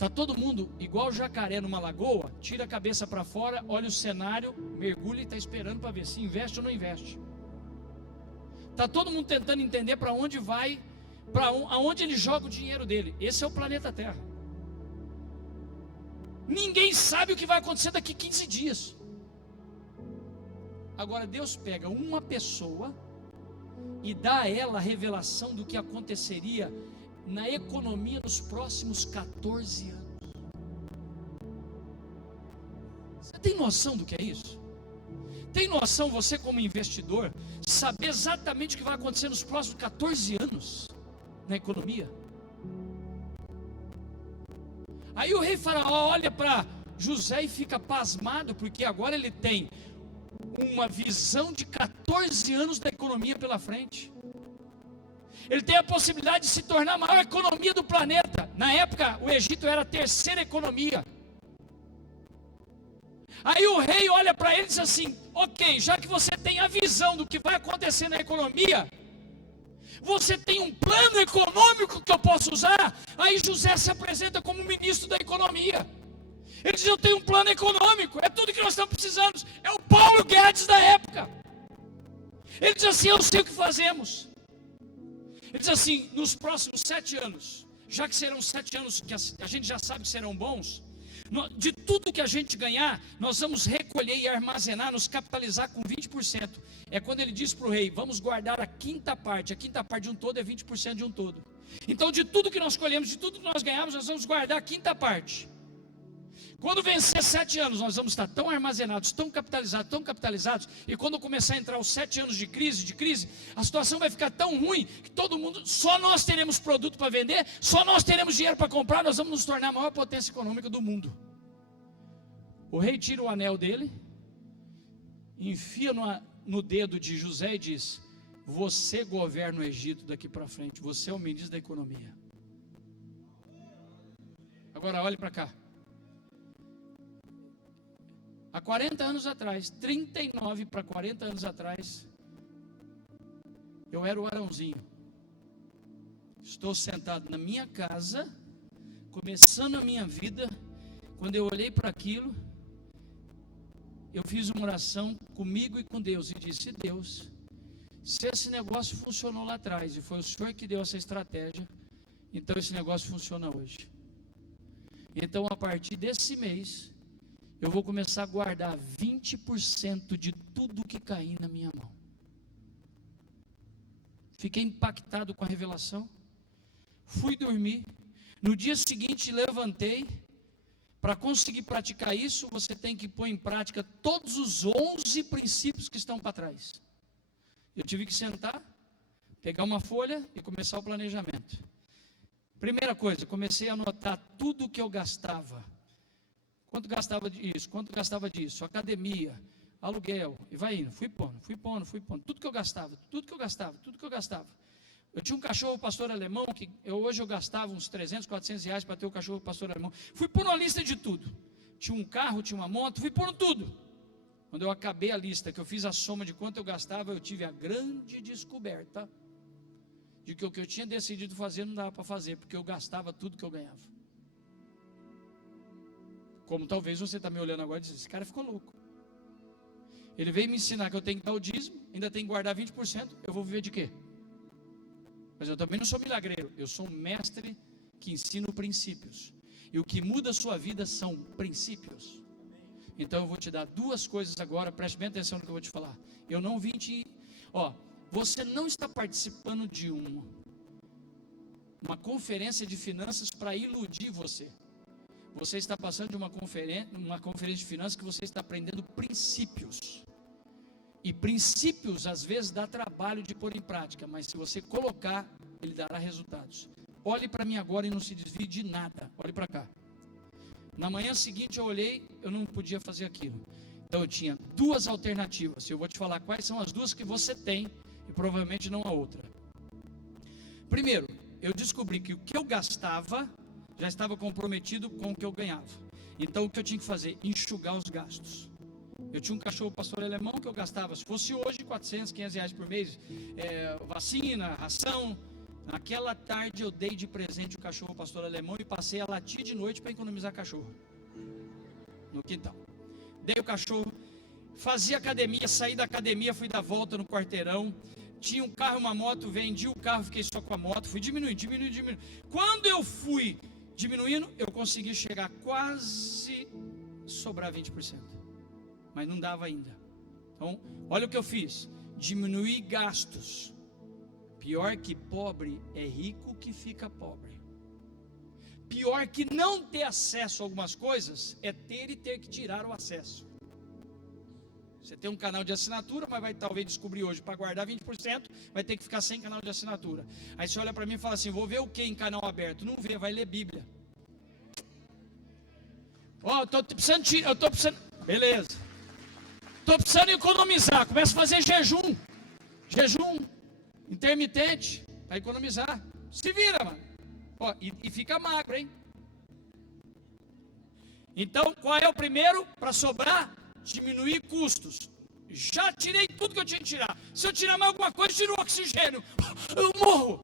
Está todo mundo igual jacaré numa lagoa, tira a cabeça para fora, olha o cenário, mergulha e está esperando para ver se investe ou não investe. Está todo mundo tentando entender para onde vai, aonde ele joga o dinheiro dele. Esse é o planeta Terra. Ninguém sabe o que vai acontecer daqui 15 dias. Agora Deus pega uma pessoa e dá a ela a revelação do que aconteceria na economia nos próximos 14 anos. Você tem noção do que é isso? Tem noção, você como investidor, saber exatamente o que vai acontecer nos próximos 14 anos na economia? Aí o rei Faraó olha para José e fica pasmado, porque agora ele tem uma visão de 14 anos da economia pela frente. Ele tem a possibilidade de se tornar a maior economia do planeta. Na época, o Egito era a terceira economia. Aí o rei olha para ele e diz assim: ok, já que você tem a visão do que vai acontecer na economia, você tem um plano econômico que eu posso usar? Aí José se apresenta como ministro da economia. Ele diz: eu tenho um plano econômico, é tudo que nós estamos precisando. É o Paulo Guedes da época. Ele diz assim: eu sei o que fazemos. Ele diz assim: nos próximos 7 anos, já que serão 7 anos que a gente já sabe que serão bons, de tudo que a gente ganhar, nós vamos recolher e armazenar, nos capitalizar com 20%. É quando ele diz para o rei: vamos guardar a quinta parte de um todo é 20% de um todo. Então de tudo que nós colhemos, de tudo que nós ganhamos, nós vamos guardar a quinta parte. Quando vencer 7 anos, nós vamos estar tão armazenados, tão capitalizados, e quando começar a entrar os 7 anos de crise, a situação vai ficar tão ruim, que todo mundo, só nós teremos produto para vender, só nós teremos dinheiro para comprar, nós vamos nos tornar a maior potência econômica do mundo. O rei tira o anel dele, enfia no dedo de José e diz: você governa o Egito daqui para frente, você é o ministro da economia. Agora olhe para cá. Há 40 anos atrás, 39 para 40 anos atrás, eu era o Arãozinho. Estou sentado na minha casa, começando a minha vida. Quando eu olhei para aquilo, eu fiz uma oração comigo e com Deus e disse: Deus, se esse negócio funcionou lá atrás e foi o Senhor que deu essa estratégia, então esse negócio funciona hoje. Então a partir desse mês, eu vou começar a guardar 20% de tudo que cair na minha mão. Fiquei impactado com a revelação. Fui dormir. No dia seguinte levantei. Para conseguir praticar isso, você tem que pôr em prática todos os 11 princípios que estão para trás. Eu tive que sentar, pegar uma folha e começar o planejamento. Primeira coisa, comecei a anotar tudo que eu gastava. Quanto gastava disso, quanto gastava disso, academia, aluguel, e vai indo, fui pondo, tudo que eu gastava. Eu tinha um cachorro pastor alemão, que hoje eu gastava uns 300, 400 reais para ter o cachorro pastor alemão. Fui pondo uma lista de tudo, tinha um carro, tinha uma moto, fui pondo tudo. Quando eu acabei a lista, que eu fiz a soma de quanto eu gastava, eu tive a grande descoberta, de que o que eu tinha decidido fazer não dava para fazer, porque eu gastava tudo que eu ganhava. Como talvez você está me olhando agora e diz: esse cara ficou louco. Ele veio me ensinar que eu tenho que dar o dízimo, ainda tenho que guardar 20%, eu vou viver de quê? Mas eu também não sou milagreiro, eu sou um mestre que ensino princípios. E o que muda a sua vida são princípios. Então eu vou te dar 2 coisas agora, preste bem atenção no que eu vou te falar. Eu não vim te... você não está participando de uma conferência de finanças para iludir você. Você está passando de uma conferência de finanças que você está aprendendo princípios. E princípios às vezes dá trabalho de pôr em prática, mas se você colocar, ele dará resultados. Olhe para mim agora e não se desvie de nada. Olhe para cá. Na manhã seguinte eu olhei, eu não podia fazer aquilo. Então eu tinha 2 alternativas. Eu vou te falar quais são as 2 que você tem e provavelmente não a outra. Primeiro, eu descobri que o que eu gastava já estava comprometido com o que eu ganhava. Então o que eu tinha que fazer? Enxugar os gastos. Eu tinha um cachorro pastor alemão que eu gastava, se fosse hoje, 400, 500 reais por mês, vacina, ração, Naquela tarde eu dei de presente o cachorro ao pastor alemão e passei a latir de noite para economizar cachorro no quintal. Dei o cachorro, fazia academia, saí da academia, fui dar volta no quarteirão. Tinha um carro, uma moto, vendi o carro, fiquei só com a moto, fui diminuindo. Quando eu fui diminuindo, eu consegui chegar quase sobrar 20%, mas não dava ainda. Então, olha o que eu fiz: diminuir gastos. Pior que pobre é rico que fica pobre. Pior que não ter acesso a algumas coisas é ter e ter que tirar o acesso. Você tem um canal de assinatura, mas vai talvez descobrir hoje, para guardar 20%, vai ter que ficar sem canal de assinatura. Aí você olha para mim e fala assim: vou ver o que em canal aberto? Não vê, vai ler Bíblia. Ó, eu estou precisando, beleza. Estou precisando economizar, começa a fazer jejum intermitente, para economizar. Se vira, mano. Ó, e fica magro, hein? Então, qual é o primeiro? Para sobrar, diminuir custos. Já tirei tudo que eu tinha que tirar. Se eu tirar mais alguma coisa, tiro o oxigênio. Eu morro.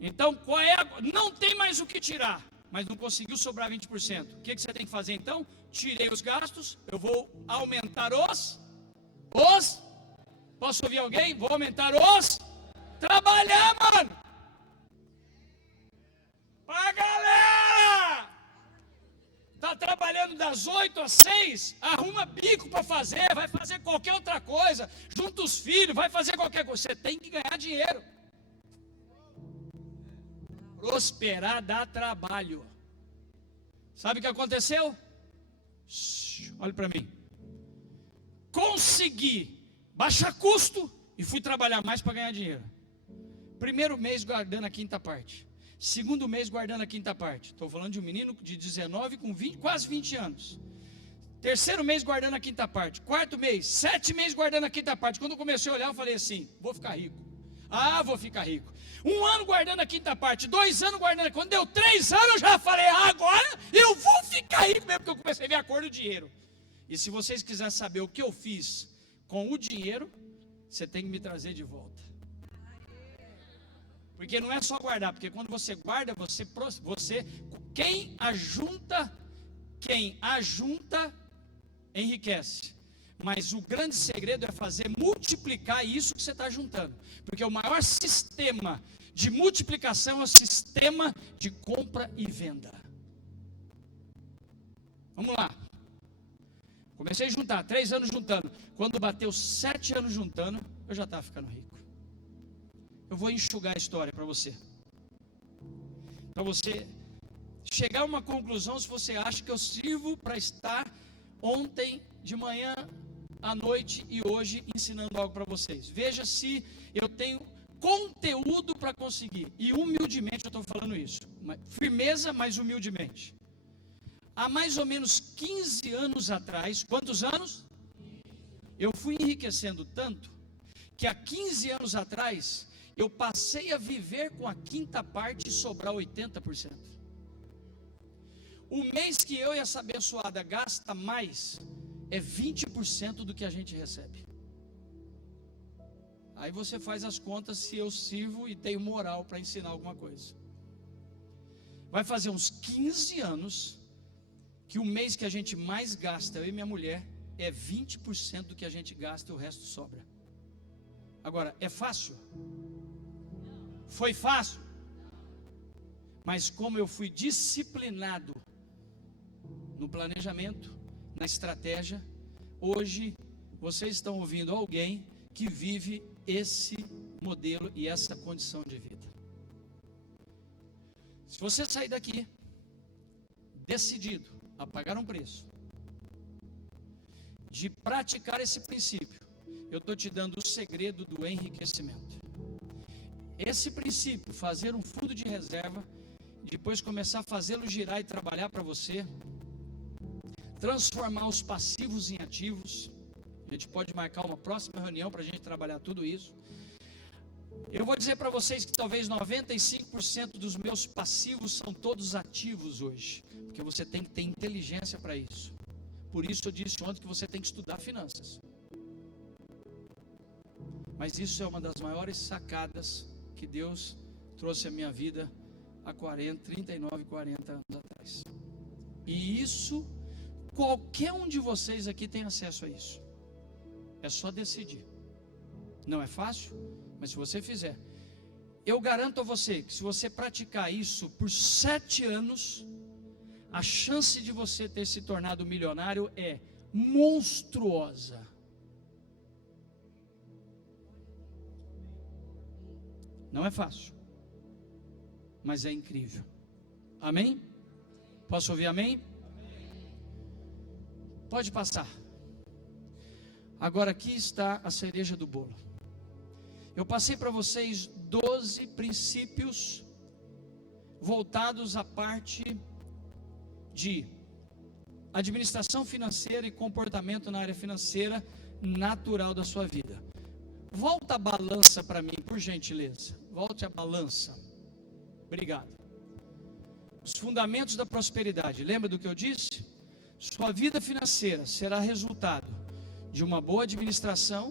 Então, qual é? Não tem mais o que tirar, mas não conseguiu sobrar 20%. O que você tem que fazer então? Tirei os gastos, eu vou aumentar os. Posso ouvir alguém? Vou aumentar os. Trabalhar, mano. Pra galera. Está trabalhando das 8 às 6, arruma bico para fazer, vai fazer qualquer outra coisa, junta os filhos, vai fazer qualquer coisa. Você tem que ganhar dinheiro. Prosperar dá trabalho. Sabe o que aconteceu? Olha para mim. Consegui baixar custo e fui trabalhar mais para ganhar dinheiro. Primeiro mês guardando a quinta parte. Segundo mês guardando a quinta parte. Estou falando de um menino de 19 com 20, quase 20 anos. Terceiro mês guardando a quinta parte. Quarto mês, 7 meses guardando a quinta parte. Quando eu comecei a olhar, eu falei assim: vou ficar rico. Vou ficar rico. 1 ano guardando a quinta parte. 2 anos guardando. Quando deu 3 anos, eu já falei: agora eu vou ficar rico mesmo. Porque eu comecei a ver a cor do dinheiro. E se vocês quiserem saber o que eu fiz com o dinheiro, você tem que me trazer de volta. Porque não é só guardar, porque quando você guarda, quem ajunta enriquece. Mas o grande segredo é fazer multiplicar isso que você está juntando. Porque o maior sistema de multiplicação é o sistema de compra e venda. Vamos lá. Comecei a juntar, 3 anos juntando. Quando bateu 7 anos juntando, eu já estava ficando rico. Eu vou enxugar a história para você. Para você chegar a uma conclusão se você acha que eu sirvo para estar ontem de manhã à noite e hoje ensinando algo para vocês. Veja se eu tenho conteúdo para conseguir. E humildemente eu estou falando isso. Firmeza, mas humildemente. Há mais ou menos 15 anos atrás, quantos anos? Eu fui enriquecendo tanto que há 15 anos atrás eu passei a viver com a quinta parte e sobrar 80%. O mês que eu e essa abençoada gasta mais é 20% do que a gente recebe. Aí você faz as contas se eu sirvo e tenho moral para ensinar alguma coisa. Vai fazer uns 15 anos que o mês que a gente mais gasta, eu e minha mulher, é 20% do que a gente gasta e o resto sobra. Agora, é fácil? Foi fácil? Mas como eu fui disciplinado no planejamento, na estratégia, hoje vocês estão ouvindo alguém que vive esse modelo e essa condição de vida. Se você sair daqui decidido a pagar um preço de praticar esse princípio, eu estou te dando o segredo do enriquecimento. Esse princípio, fazer um fundo de reserva, depois começar a fazê-lo girar e trabalhar para você, transformar os passivos em ativos. A gente pode marcar uma próxima reunião para a gente trabalhar tudo isso. Eu vou dizer para vocês que talvez 95% dos meus passivos são todos ativos hoje, porque você tem que ter inteligência para isso. Por isso eu disse ontem que você tem que estudar finanças. Mas isso é uma das maiores sacadas que Deus trouxe a minha vida há 39, 40 anos atrás. E isso, qualquer um de vocês aqui tem acesso a isso. É só decidir. Não é fácil, mas se você fizer, eu garanto a você que se você praticar isso por 7 anos, a chance de você ter se tornado milionário é monstruosa. Não é fácil, mas é incrível. Amém? Posso ouvir amém? Pode passar. Agora aqui está a cereja do bolo. Eu passei para vocês 12 princípios voltados à parte de administração financeira e comportamento na área financeira natural da sua vida. Volta a balança para mim, por gentileza. Volte a balança. Obrigado. Os fundamentos da prosperidade. Lembra do que eu disse? Sua vida financeira será resultado de uma boa administração,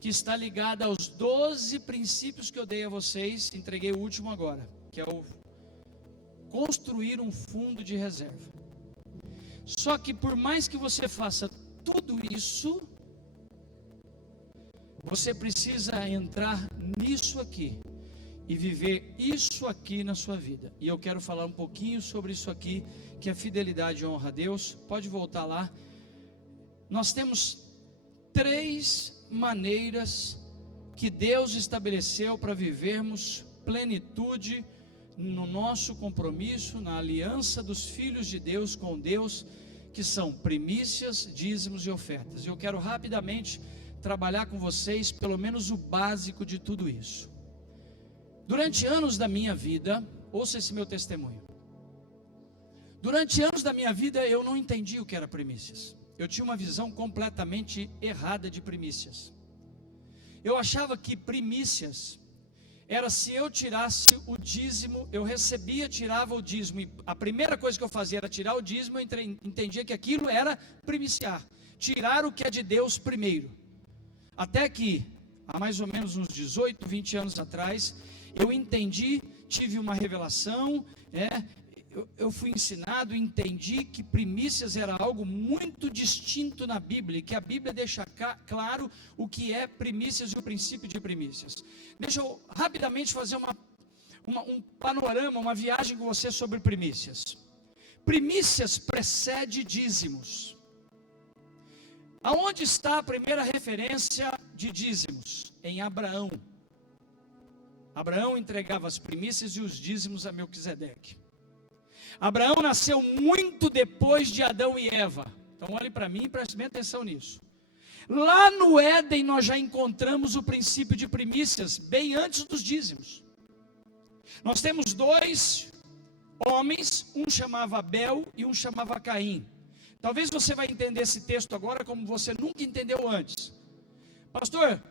que está ligada aos 12 princípios que eu dei a vocês. Entreguei o último agora, que é o construir um fundo de reserva. Só que por mais que você faça tudo isso, você precisa entrar nisso aqui e viver isso aqui na sua vida. E eu quero falar um pouquinho sobre isso aqui, que é fidelidade e honra a Deus. Pode voltar lá. Nós temos 3 maneiras que Deus estabeleceu para vivermos plenitude no nosso compromisso, na aliança dos filhos de Deus com Deus, que são primícias, dízimos e ofertas. Eu quero rapidamente trabalhar com vocês pelo menos o básico de tudo isso. Durante anos da minha vida, ouça esse meu testemunho. Durante anos da minha vida eu não entendi o que era primícias. Eu tinha uma visão completamente errada de primícias. Eu achava que primícias era se eu tirasse o dízimo, eu recebia, tirava o dízimo, e a primeira coisa que eu fazia era tirar o dízimo. Eu entendia que aquilo era primiciar, tirar o que é de Deus primeiro. Até que, há mais ou menos uns 18, 20 anos atrás, eu entendi, tive uma revelação, eu fui ensinado, entendi que primícias era algo muito distinto na Bíblia, que a Bíblia deixa claro o que é primícias e o princípio de primícias. Deixa eu rapidamente fazer um panorama, uma viagem com você sobre primícias. Primícias precede dízimos. Aonde está a primeira referência de dízimos? Em Abraão. Abraão entregava as primícias e os dízimos a Melquisedeque. Abraão nasceu muito depois de Adão e Eva. Então olhe para mim e preste bem atenção nisso. Lá no Éden nós já encontramos o princípio de primícias, bem antes dos dízimos. Nós temos 2 homens, um chamava Abel e um chamava Caim. Talvez você vai entender esse texto agora como você nunca entendeu antes. Pastor,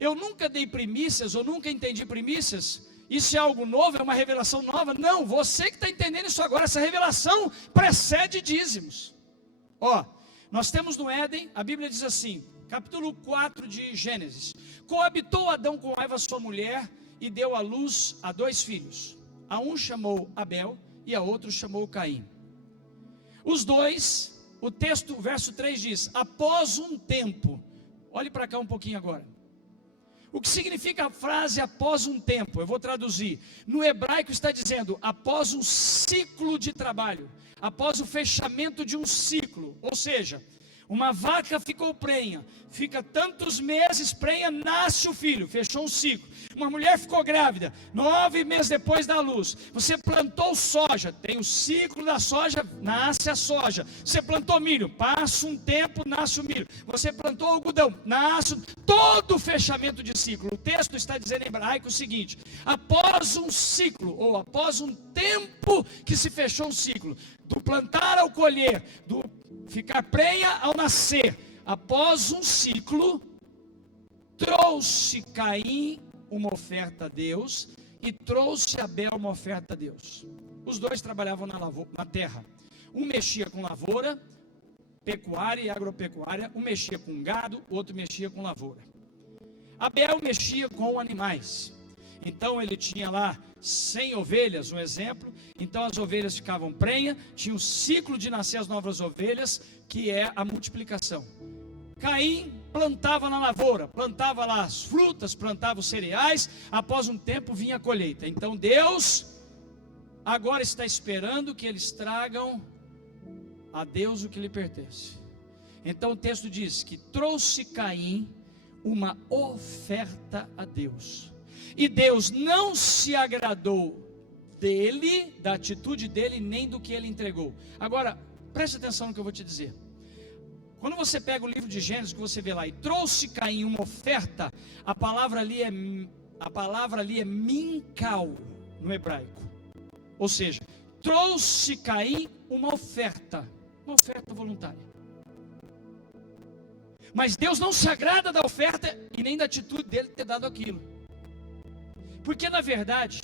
eu nunca dei primícias, ou nunca entendi primícias. Isso é algo novo, é uma revelação nova? Não, você que está entendendo isso agora. Essa revelação precede dízimos. Nós temos no Éden, a Bíblia diz assim, capítulo 4 de Gênesis: coabitou Adão com Eva sua mulher, e deu à luz a 2 filhos. A um chamou Abel, e a outro chamou Caim. Os 2, o texto, verso 3 diz, após um tempo. Olhe para cá um pouquinho agora. O que significa a frase após um tempo? Eu vou traduzir. No hebraico está dizendo após um ciclo de trabalho, após o fechamento de um ciclo. Ou seja, uma vaca ficou prenha, fica tantos meses prenha, nasce o filho, fechou um ciclo. Uma mulher ficou grávida, 9 meses depois dá luz. Você plantou soja, tem o ciclo da soja, nasce a soja. Você plantou milho, passa um tempo, nasce o milho. Você plantou algodão, nasce todo o fechamento de ciclo. O texto está dizendo em hebraico o seguinte: após um ciclo, ou após um tempo que se fechou um ciclo, do plantar ao colher, do ficar prenha ao nascer, após um ciclo, trouxe Caim uma oferta a Deus, e trouxe Abel uma oferta a Deus. Os 2 trabalhavam na terra. Um mexia com lavoura, pecuária e agropecuária. Um mexia com gado, outro mexia com lavoura. Abel mexia com animais. Então ele tinha lá 100 ovelhas, um exemplo. Então as ovelhas ficavam prenha, tinha um ciclo de nascer as novas ovelhas, que é a multiplicação. Caim plantava na lavoura, plantava lá as frutas, plantava os cereais. Após um tempo vinha a colheita. Então Deus agora está esperando que eles tragam a Deus o que lhe pertence. Então o texto diz que trouxe Caim uma oferta a Deus. E Deus não se agradou dele, da atitude dele, nem do que ele entregou. Agora, preste atenção no que eu vou te dizer. Quando você pega o livro de Gênesis, que você vê lá, e trouxe Caim uma oferta, a palavra ali é minkal, no hebraico. Ou seja, trouxe Caim uma oferta voluntária. Mas Deus não se agrada da oferta e nem da atitude dele ter dado aquilo. Porque na verdade,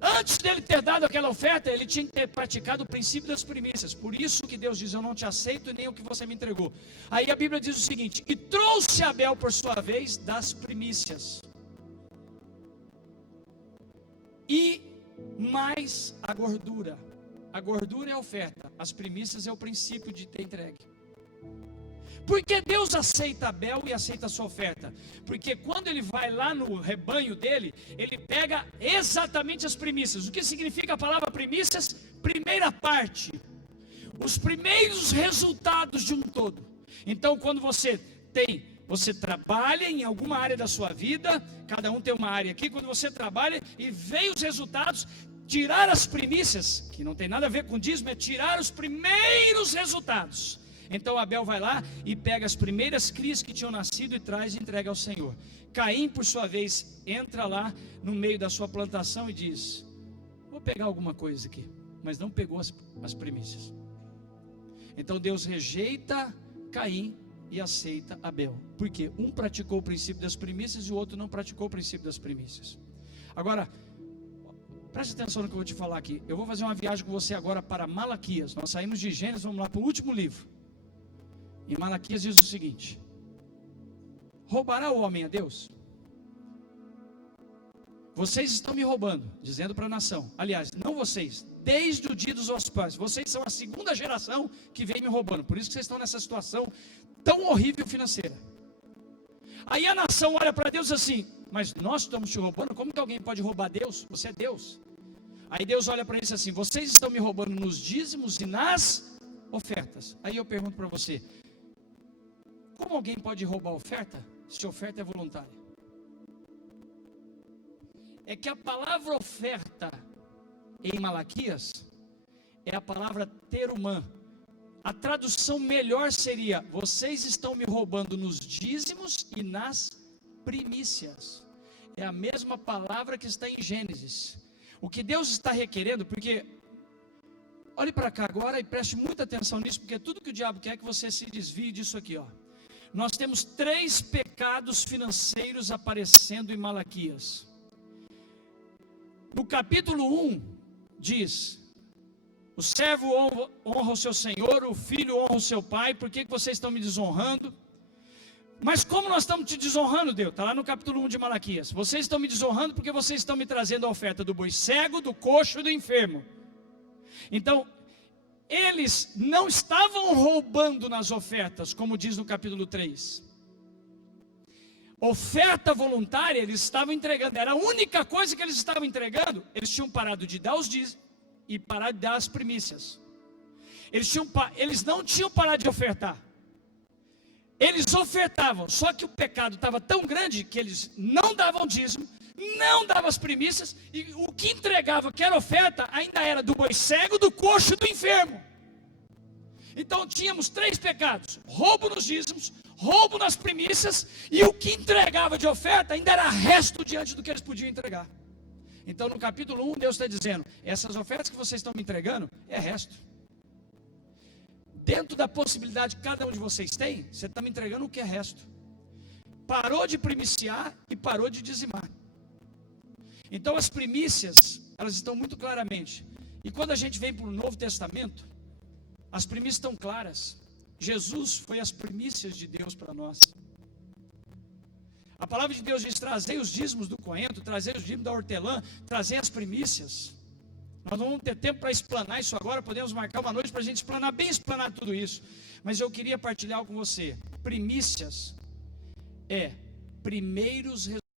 antes dele ter dado aquela oferta, ele tinha que ter praticado o princípio das primícias. Por isso que Deus diz: eu não te aceito nem o que você me entregou. Aí a Bíblia diz o seguinte: e trouxe Abel por sua vez das primícias, e mais a gordura. A gordura é a oferta, as primícias é o princípio de ter entregue. Porque Deus aceita Abel e aceita a sua oferta? Porque quando ele vai lá no rebanho dele, ele pega exatamente as primícias. O que significa a palavra primícias? Primeira parte, os primeiros resultados de um todo. Então quando você trabalha em alguma área da sua vida, cada um tem uma área aqui. Quando você trabalha e vê os resultados, tirar as primícias, que não tem nada a ver com dízimo, é tirar os primeiros resultados. Então Abel vai lá e pega as primeiras crias que tinham nascido e traz e entrega ao Senhor. Caim, por sua vez, entra lá no meio da sua plantação e diz: vou pegar alguma coisa aqui, mas não pegou as primícias. Então Deus rejeita Caim e aceita Abel, porque um praticou o princípio das primícias e o outro não praticou o princípio das primícias. Agora, preste atenção no que eu vou te falar aqui. Eu vou fazer uma viagem com você agora para Malaquias. Nós saímos de Gênesis, vamos lá para o último livro. Em Malaquias diz o seguinte: roubará o homem a Deus? Vocês estão me roubando, dizendo para a nação. Aliás, não vocês, desde o dia dos vossos pais. Vocês são a segunda geração que vem me roubando. Por isso que vocês estão nessa situação tão horrível financeira. Aí a nação olha para Deus assim: mas nós estamos te roubando? Como que alguém pode roubar Deus? Você é Deus. Aí Deus olha para eles assim: vocês estão me roubando nos dízimos e nas ofertas. Aí eu pergunto para você: como alguém pode roubar oferta, se a oferta é voluntária? É que a palavra oferta em Malaquias é a palavra terumã. A tradução melhor seria: vocês estão me roubando nos dízimos e nas primícias. É a mesma palavra que está em Gênesis. O que Deus está requerendo, porque olhe para cá agora e preste muita atenção nisso, porque tudo que o diabo quer é que você se desvie disso aqui, ó. Nós temos 3 pecados financeiros aparecendo em Malaquias. No capítulo 1 diz: o servo honra o seu senhor, o filho honra o seu pai. Por que vocês estão me desonrando? Mas como nós estamos te desonrando, Deus? Está lá no capítulo 1 de Malaquias. Vocês estão me desonrando porque vocês estão me trazendo a oferta do boi cego, do coxo e do enfermo. Então, eles não estavam roubando nas ofertas, como diz no capítulo 3. Oferta voluntária eles estavam entregando, era a única coisa que eles estavam entregando. Eles tinham parado de dar os dízimos e parado de dar as primícias. Eles não tinham parado de ofertar. Eles ofertavam, só que o pecado estava tão grande que eles não davam dízimo, não davam as primícias, e o que entregava, que era oferta, ainda era do boi cego, do coxo e do enfermo. Então tínhamos 3 pecados: roubo nos dízimos, roubo nas primícias, e o que entregava de oferta ainda era resto diante do que eles podiam entregar. Então no capítulo 1 Deus está dizendo: essas ofertas que vocês estão me entregando é resto. Dentro da possibilidade que cada um de vocês tem, você está me entregando o que é resto. Parou de primiciar e parou de dizimar. Então as primícias, elas estão muito claramente. E quando a gente vem para o Novo Testamento, as primícias estão claras. Jesus foi as primícias de Deus para nós. A palavra de Deus diz: trazei os dízimos do coentro, trazei os dízimos da hortelã, trazei as primícias. Nós não vamos ter tempo para explanar isso agora, podemos marcar uma noite para a gente explanar, bem explanar tudo isso. Mas eu queria partilhar com você: primícias é primeiros resultados.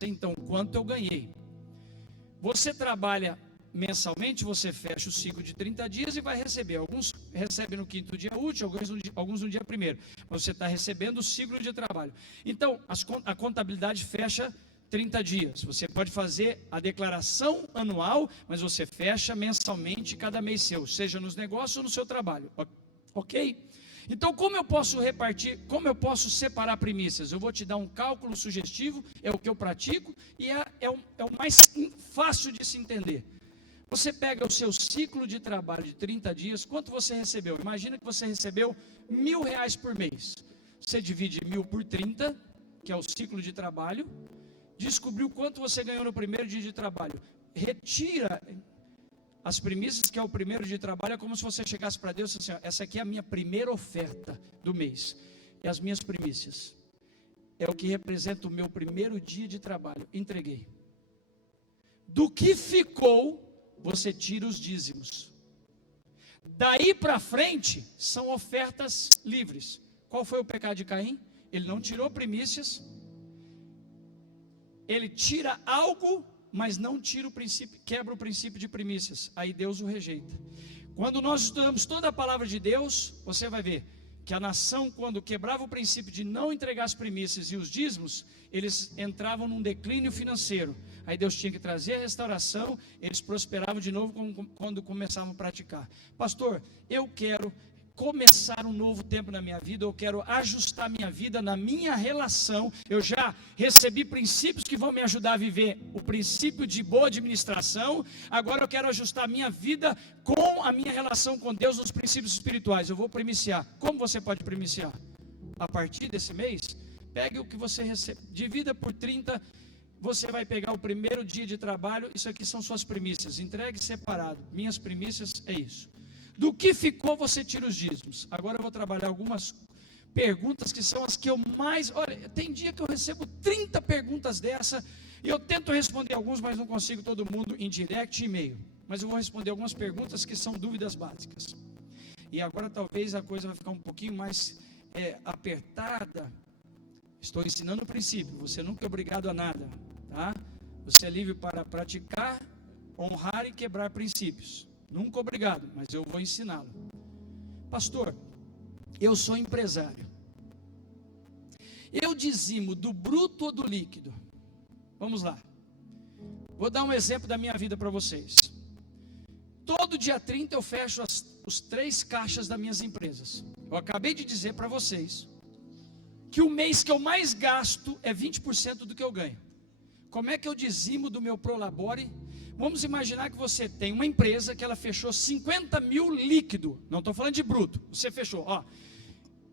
Então, quanto eu ganhei? Você trabalha mensalmente, você fecha o ciclo de 30 dias e vai receber. Alguns recebem no quinto dia útil, alguns no dia primeiro. Mas você está recebendo o ciclo de trabalho. Então, a contabilidade fecha 30 dias. Você pode fazer a declaração anual, mas você fecha mensalmente cada mês seu, seja nos negócios ou no seu trabalho. Ok? Então, como eu posso repartir, como eu posso separar primícias? Eu vou te dar um cálculo sugestivo, é o que eu pratico e é o mais fácil de se entender. Você pega o seu ciclo de trabalho de 30 dias, quanto você recebeu? Imagina que você recebeu R$1.000 por mês. Você divide 1.000 por 30, que é o ciclo de trabalho, descobriu quanto você ganhou no primeiro dia de trabalho. Retira as primícias, que é o primeiro dia de trabalho. É como se você chegasse para Deus e disse assim: essa aqui é a minha primeira oferta do mês, é as minhas primícias, é o que representa o meu primeiro dia de trabalho, entreguei. Do que ficou, você tira os dízimos. Daí para frente, são ofertas livres. Qual foi o pecado de Caim? Ele não tirou primícias, ele tira algo, mas não tira o princípio, quebra o princípio de primícias. Aí Deus o rejeita. Quando nós estudamos toda a palavra de Deus, você vai ver que a nação, quando quebrava o princípio de não entregar as primícias e os dízimos, eles entravam num declínio financeiro. Aí Deus tinha que trazer a restauração, eles prosperavam de novo quando começavam a praticar. Pastor, eu quero começar um novo tempo na minha vida, eu quero ajustar minha vida na minha relação. Eu já recebi princípios que vão me ajudar a viver o princípio de boa administração. Agora eu quero ajustar a minha vida com a minha relação com Deus nos princípios espirituais. Eu vou primiciar. Como você pode primiciar? A partir desse mês, pegue o que você recebe, divida por 30. Você vai pegar o primeiro dia de trabalho. Isso aqui são suas primícias, entregue separado. Minhas primícias é isso. Do que ficou, você tira os dízimos. Agora eu vou trabalhar algumas perguntas que são as que eu mais... Olha, tem dia que eu recebo 30 perguntas dessa, e eu tento responder alguns, mas não consigo todo mundo em direct e e-mail. Mas eu vou responder algumas perguntas que são dúvidas básicas. E agora talvez a coisa vai ficar um pouquinho mais apertada. Estou ensinando o princípio, você nunca é obrigado a nada, tá? Você é livre para praticar, honrar e quebrar princípios. Nunca obrigado, mas eu vou ensiná-lo. Pastor, eu sou empresário. Eu dizimo do bruto ou do líquido? Vamos lá. Vou dar um exemplo da minha vida para vocês. Todo dia 30 eu fecho os 3 caixas das minhas empresas. Eu acabei de dizer para vocês que o mês que eu mais gasto é 20% do que eu ganho. Como é que eu dizimo do meu Prolabore? Vamos imaginar que você tem uma empresa que ela fechou 50 mil líquido. Não estou falando de bruto. Você fechou, ó.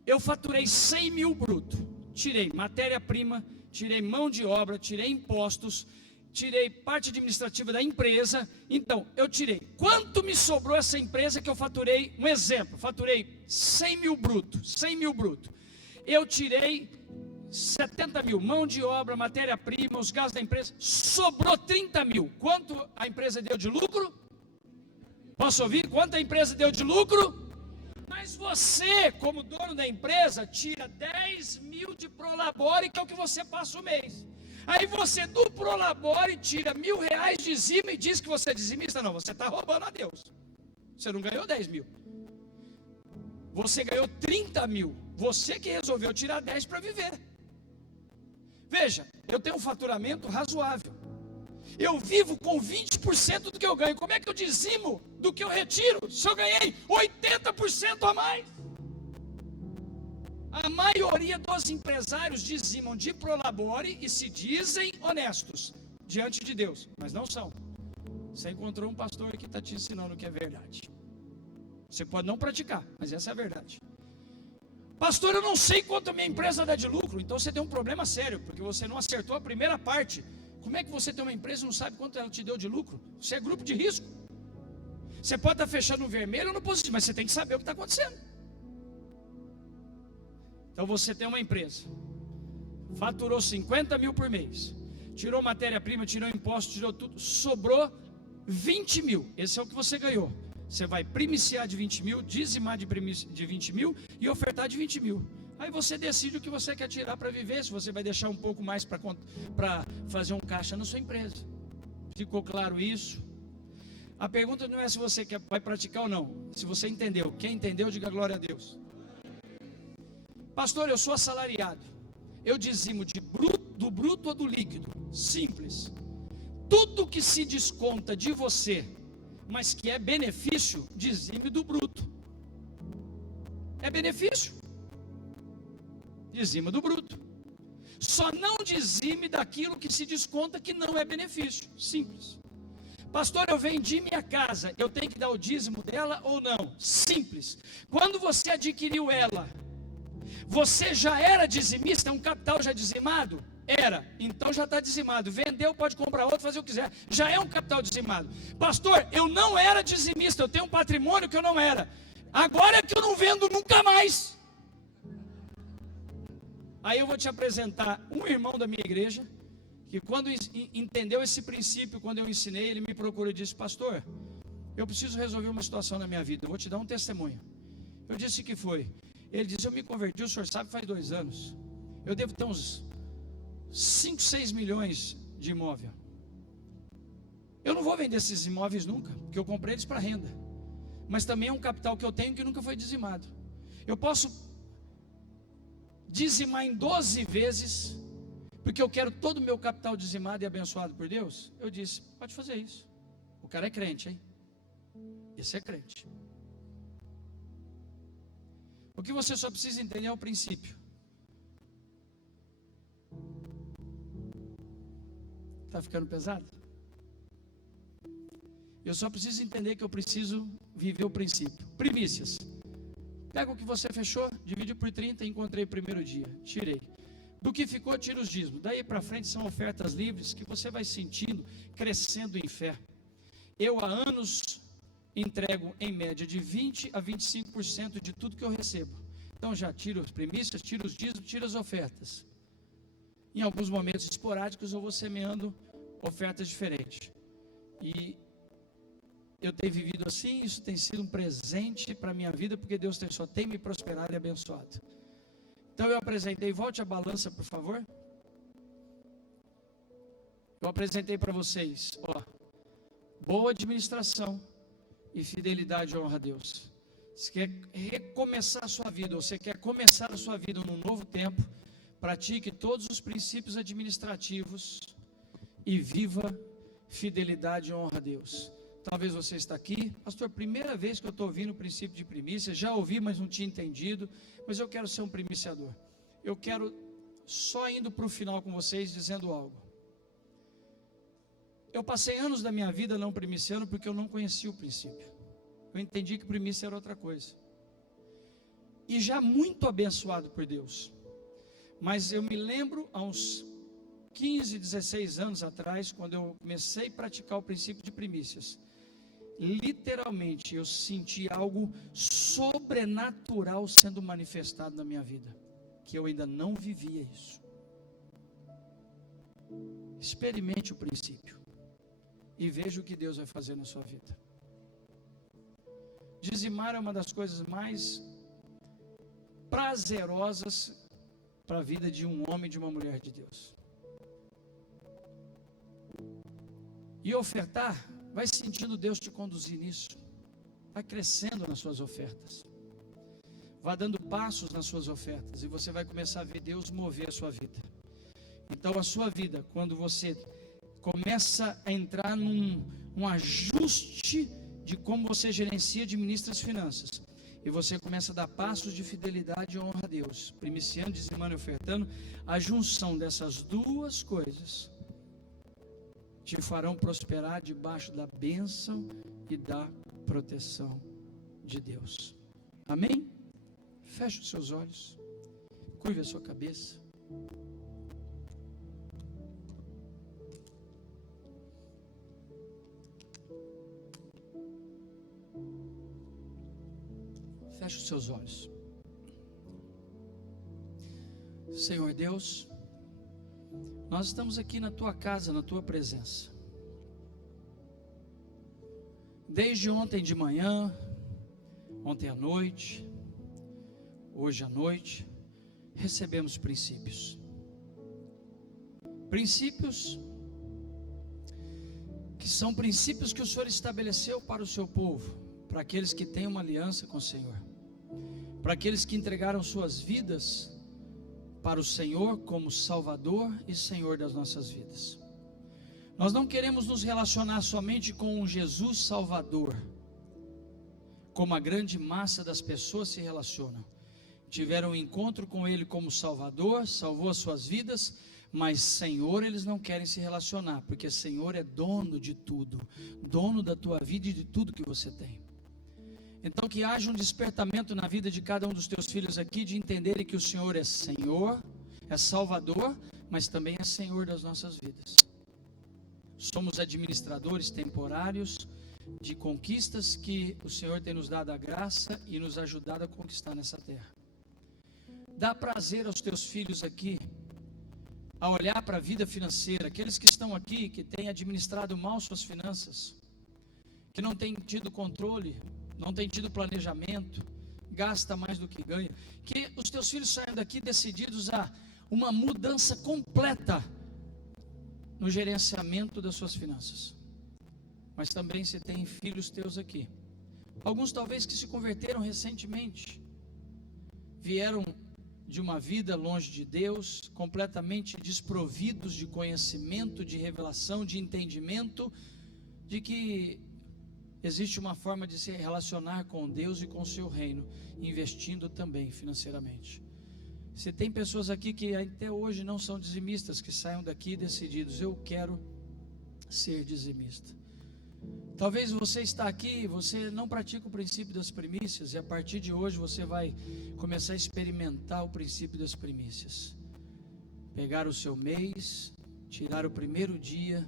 Eu faturei 100 mil bruto. Tirei matéria-prima, tirei mão de obra, tirei impostos, tirei parte administrativa da empresa. Então, eu tirei. Quanto me sobrou essa empresa que eu faturei? Um exemplo, faturei 100 mil bruto. 100 mil bruto. Eu tirei 70 mil, mão de obra, matéria-prima, os gastos da empresa, sobrou 30 mil. Quanto a empresa deu de lucro? Posso ouvir? Quanto a empresa deu de lucro? Mas você, como dono da empresa, tira 10 mil de Prolabore, que é o que você passa o mês. Aí você do Prolabore tira R$1.000 de dizimo e diz que você é dizimista. Não, você está roubando a Deus. Você não ganhou 10 mil. Você ganhou 30 mil. Você que resolveu tirar 10 para viver. Veja, eu tenho um faturamento razoável. Eu vivo com 20% do que eu ganho. Como é que eu dizimo do que eu retiro? Se eu ganhei 80% a mais. A maioria dos empresários dizimam de prolabore e se dizem honestos diante de Deus, mas não são. Você encontrou um pastor que está te ensinando o que é verdade. Você pode não praticar, mas essa é a verdade. Pastor, eu não sei quanto a minha empresa dá de lucro. Então você tem um problema sério, porque você não acertou a primeira parte. Como é que você tem uma empresa e não sabe quanto ela te deu de lucro? Você é grupo de risco. Você pode estar fechando no vermelho ou no positivo, mas você tem que saber o que está acontecendo. Então você tem uma empresa, faturou 50 mil por mês, tirou matéria-prima, tirou imposto, tirou tudo, sobrou 20 mil. Esse é o que você ganhou. Você vai primiciar de 20 mil, dizimar de 20 mil e ofertar de 20 mil. Aí você decide o que você quer tirar para viver, se você vai deixar um pouco mais para fazer um caixa na sua empresa. Ficou claro isso? A pergunta não é se você vai praticar ou não, se você entendeu. Quem entendeu, diga glória a Deus. Pastor, eu sou assalariado, eu dizimo do bruto ou do líquido? Simples. Tudo que se desconta de você, mas que é benefício, dizime do bruto. É benefício, dizima do bruto. Só não dizime daquilo que se desconta que não é benefício. Simples. Pastor, eu vendi minha casa, eu tenho que dar o dízimo dela ou não? Simples. Quando você adquiriu ela, você já era dizimista, um capital já dizimado? Era, então já está dizimado. Vendeu, pode comprar outro, fazer o que quiser. Já é um capital dizimado. Pastor, eu não era dizimista, eu tenho um patrimônio que eu não era. Agora é que eu não vendo nunca mais. Aí eu vou te apresentar um irmão da minha igreja, que quando entendeu esse princípio, quando eu ensinei, ele me procurou e disse: pastor, eu preciso resolver uma situação na minha vida, eu vou te dar um testemunho. Eu disse: que foi? Ele disse: eu me converti, o senhor sabe, faz 2 anos. Eu devo ter uns 5, 6 milhões de imóvel. Eu não vou vender esses imóveis nunca, porque eu comprei eles para renda. Mas também é um capital que eu tenho que nunca foi dizimado. Eu posso dizimar em 12 vezes, porque eu quero todo o meu capital dizimado e abençoado por Deus? Eu disse: pode fazer isso. O cara é crente, hein? Esse é crente. O que você só precisa entender é o princípio. Está ficando pesado? Eu só preciso entender que eu preciso viver o princípio. Primícias. Pega o que você fechou, divide por 30 e encontrei o primeiro dia. Tirei. Do que ficou, tira os dízimos. Daí para frente são ofertas livres que você vai sentindo, crescendo em fé. Eu há anos entrego em média de 20 a 25% de tudo que eu recebo. Então já tiro as primícias, tiro os dízimos, tiro as ofertas. Em alguns momentos esporádicos eu vou semeando ofertas diferentes. E eu tenho vivido assim, isso tem sido um presente para a minha vida, porque Deus só tem me prosperado e abençoado. Então eu apresentei, volte a balança por favor. Eu apresentei para vocês, boa administração e fidelidade e honra a Deus. Você quer recomeçar a sua vida, ou você quer começar a sua vida num novo tempo, pratique todos os princípios administrativos e viva fidelidade e honra a Deus. Talvez você está aqui, pastor, primeira vez que eu estou ouvindo o princípio de primícia, já ouvi, mas não tinha entendido, mas eu quero ser um primiciador. Eu quero só indo para o final com vocês, dizendo algo. Eu passei anos da minha vida não primiciando, porque eu não conhecia o princípio. Eu entendi que primícia era outra coisa. E já muito abençoado por Deus. Mas eu me lembro, há uns 15, 16 anos atrás, quando eu comecei a praticar o princípio de primícias, literalmente eu senti algo sobrenatural sendo manifestado na minha vida, que eu ainda não vivia isso. Experimente o princípio e veja o que Deus vai fazer na sua vida. Dizimar é uma das coisas mais prazerosas para a vida de um homem e de uma mulher de Deus. E ofertar, vai sentindo Deus te conduzir nisso. Vai crescendo nas suas ofertas. Vai dando passos nas suas ofertas. E você vai começar a ver Deus mover a sua vida. Então a sua vida, quando você começa a entrar num ajuste de como você gerencia e administra as finanças, e você começa a dar passos de fidelidade e honra a Deus, primiciando, dizimando e ofertando, a junção dessas duas coisas te farão prosperar debaixo da bênção e da proteção de Deus. Amém? Feche os seus olhos, curve a sua cabeça. Feche os seus olhos. Senhor Deus, nós estamos aqui na tua casa, na tua presença. Desde ontem de manhã, ontem à noite, hoje à noite, recebemos princípios. Princípios que são princípios que o Senhor estabeleceu para o seu povo, para aqueles que têm uma aliança com o Senhor, para aqueles que entregaram suas vidas para o Senhor como Salvador e Senhor das nossas vidas. Nós não queremos nos relacionar somente com um Jesus Salvador, como a grande massa das pessoas se relacionam. Tiveram um encontro com Ele como Salvador, salvou as suas vidas, mas Senhor eles não querem se relacionar, porque Senhor é dono de tudo, dono da tua vida e de tudo que você tem. Então que haja um despertamento na vida de cada um dos teus filhos aqui, de entenderem que o Senhor é Senhor, é Salvador, mas também é Senhor das nossas vidas. Somos administradores temporários de conquistas que o Senhor tem nos dado a graça e nos ajudado a conquistar nessa terra. Dá prazer aos teus filhos aqui a olhar para a vida financeira, aqueles que estão aqui, que têm administrado mal suas finanças, que não têm tido controle, não têm tido planejamento, gasta mais do que ganha, que os teus filhos saiam daqui decididos a uma mudança completa no gerenciamento das suas finanças. Mas também se tem filhos teus aqui, alguns talvez que se converteram recentemente, vieram de uma vida longe de Deus, completamente desprovidos de conhecimento, de revelação, de entendimento, de que existe uma forma de se relacionar com Deus e com o seu reino, investindo também financeiramente. Se tem pessoas aqui que até hoje não são dizimistas, que saiam daqui decididos, eu quero ser dizimista. Talvez você está aqui, você não pratica o princípio das primícias, e a partir de hoje você vai começar a experimentar o princípio das primícias. Pegar o seu mês, tirar o primeiro dia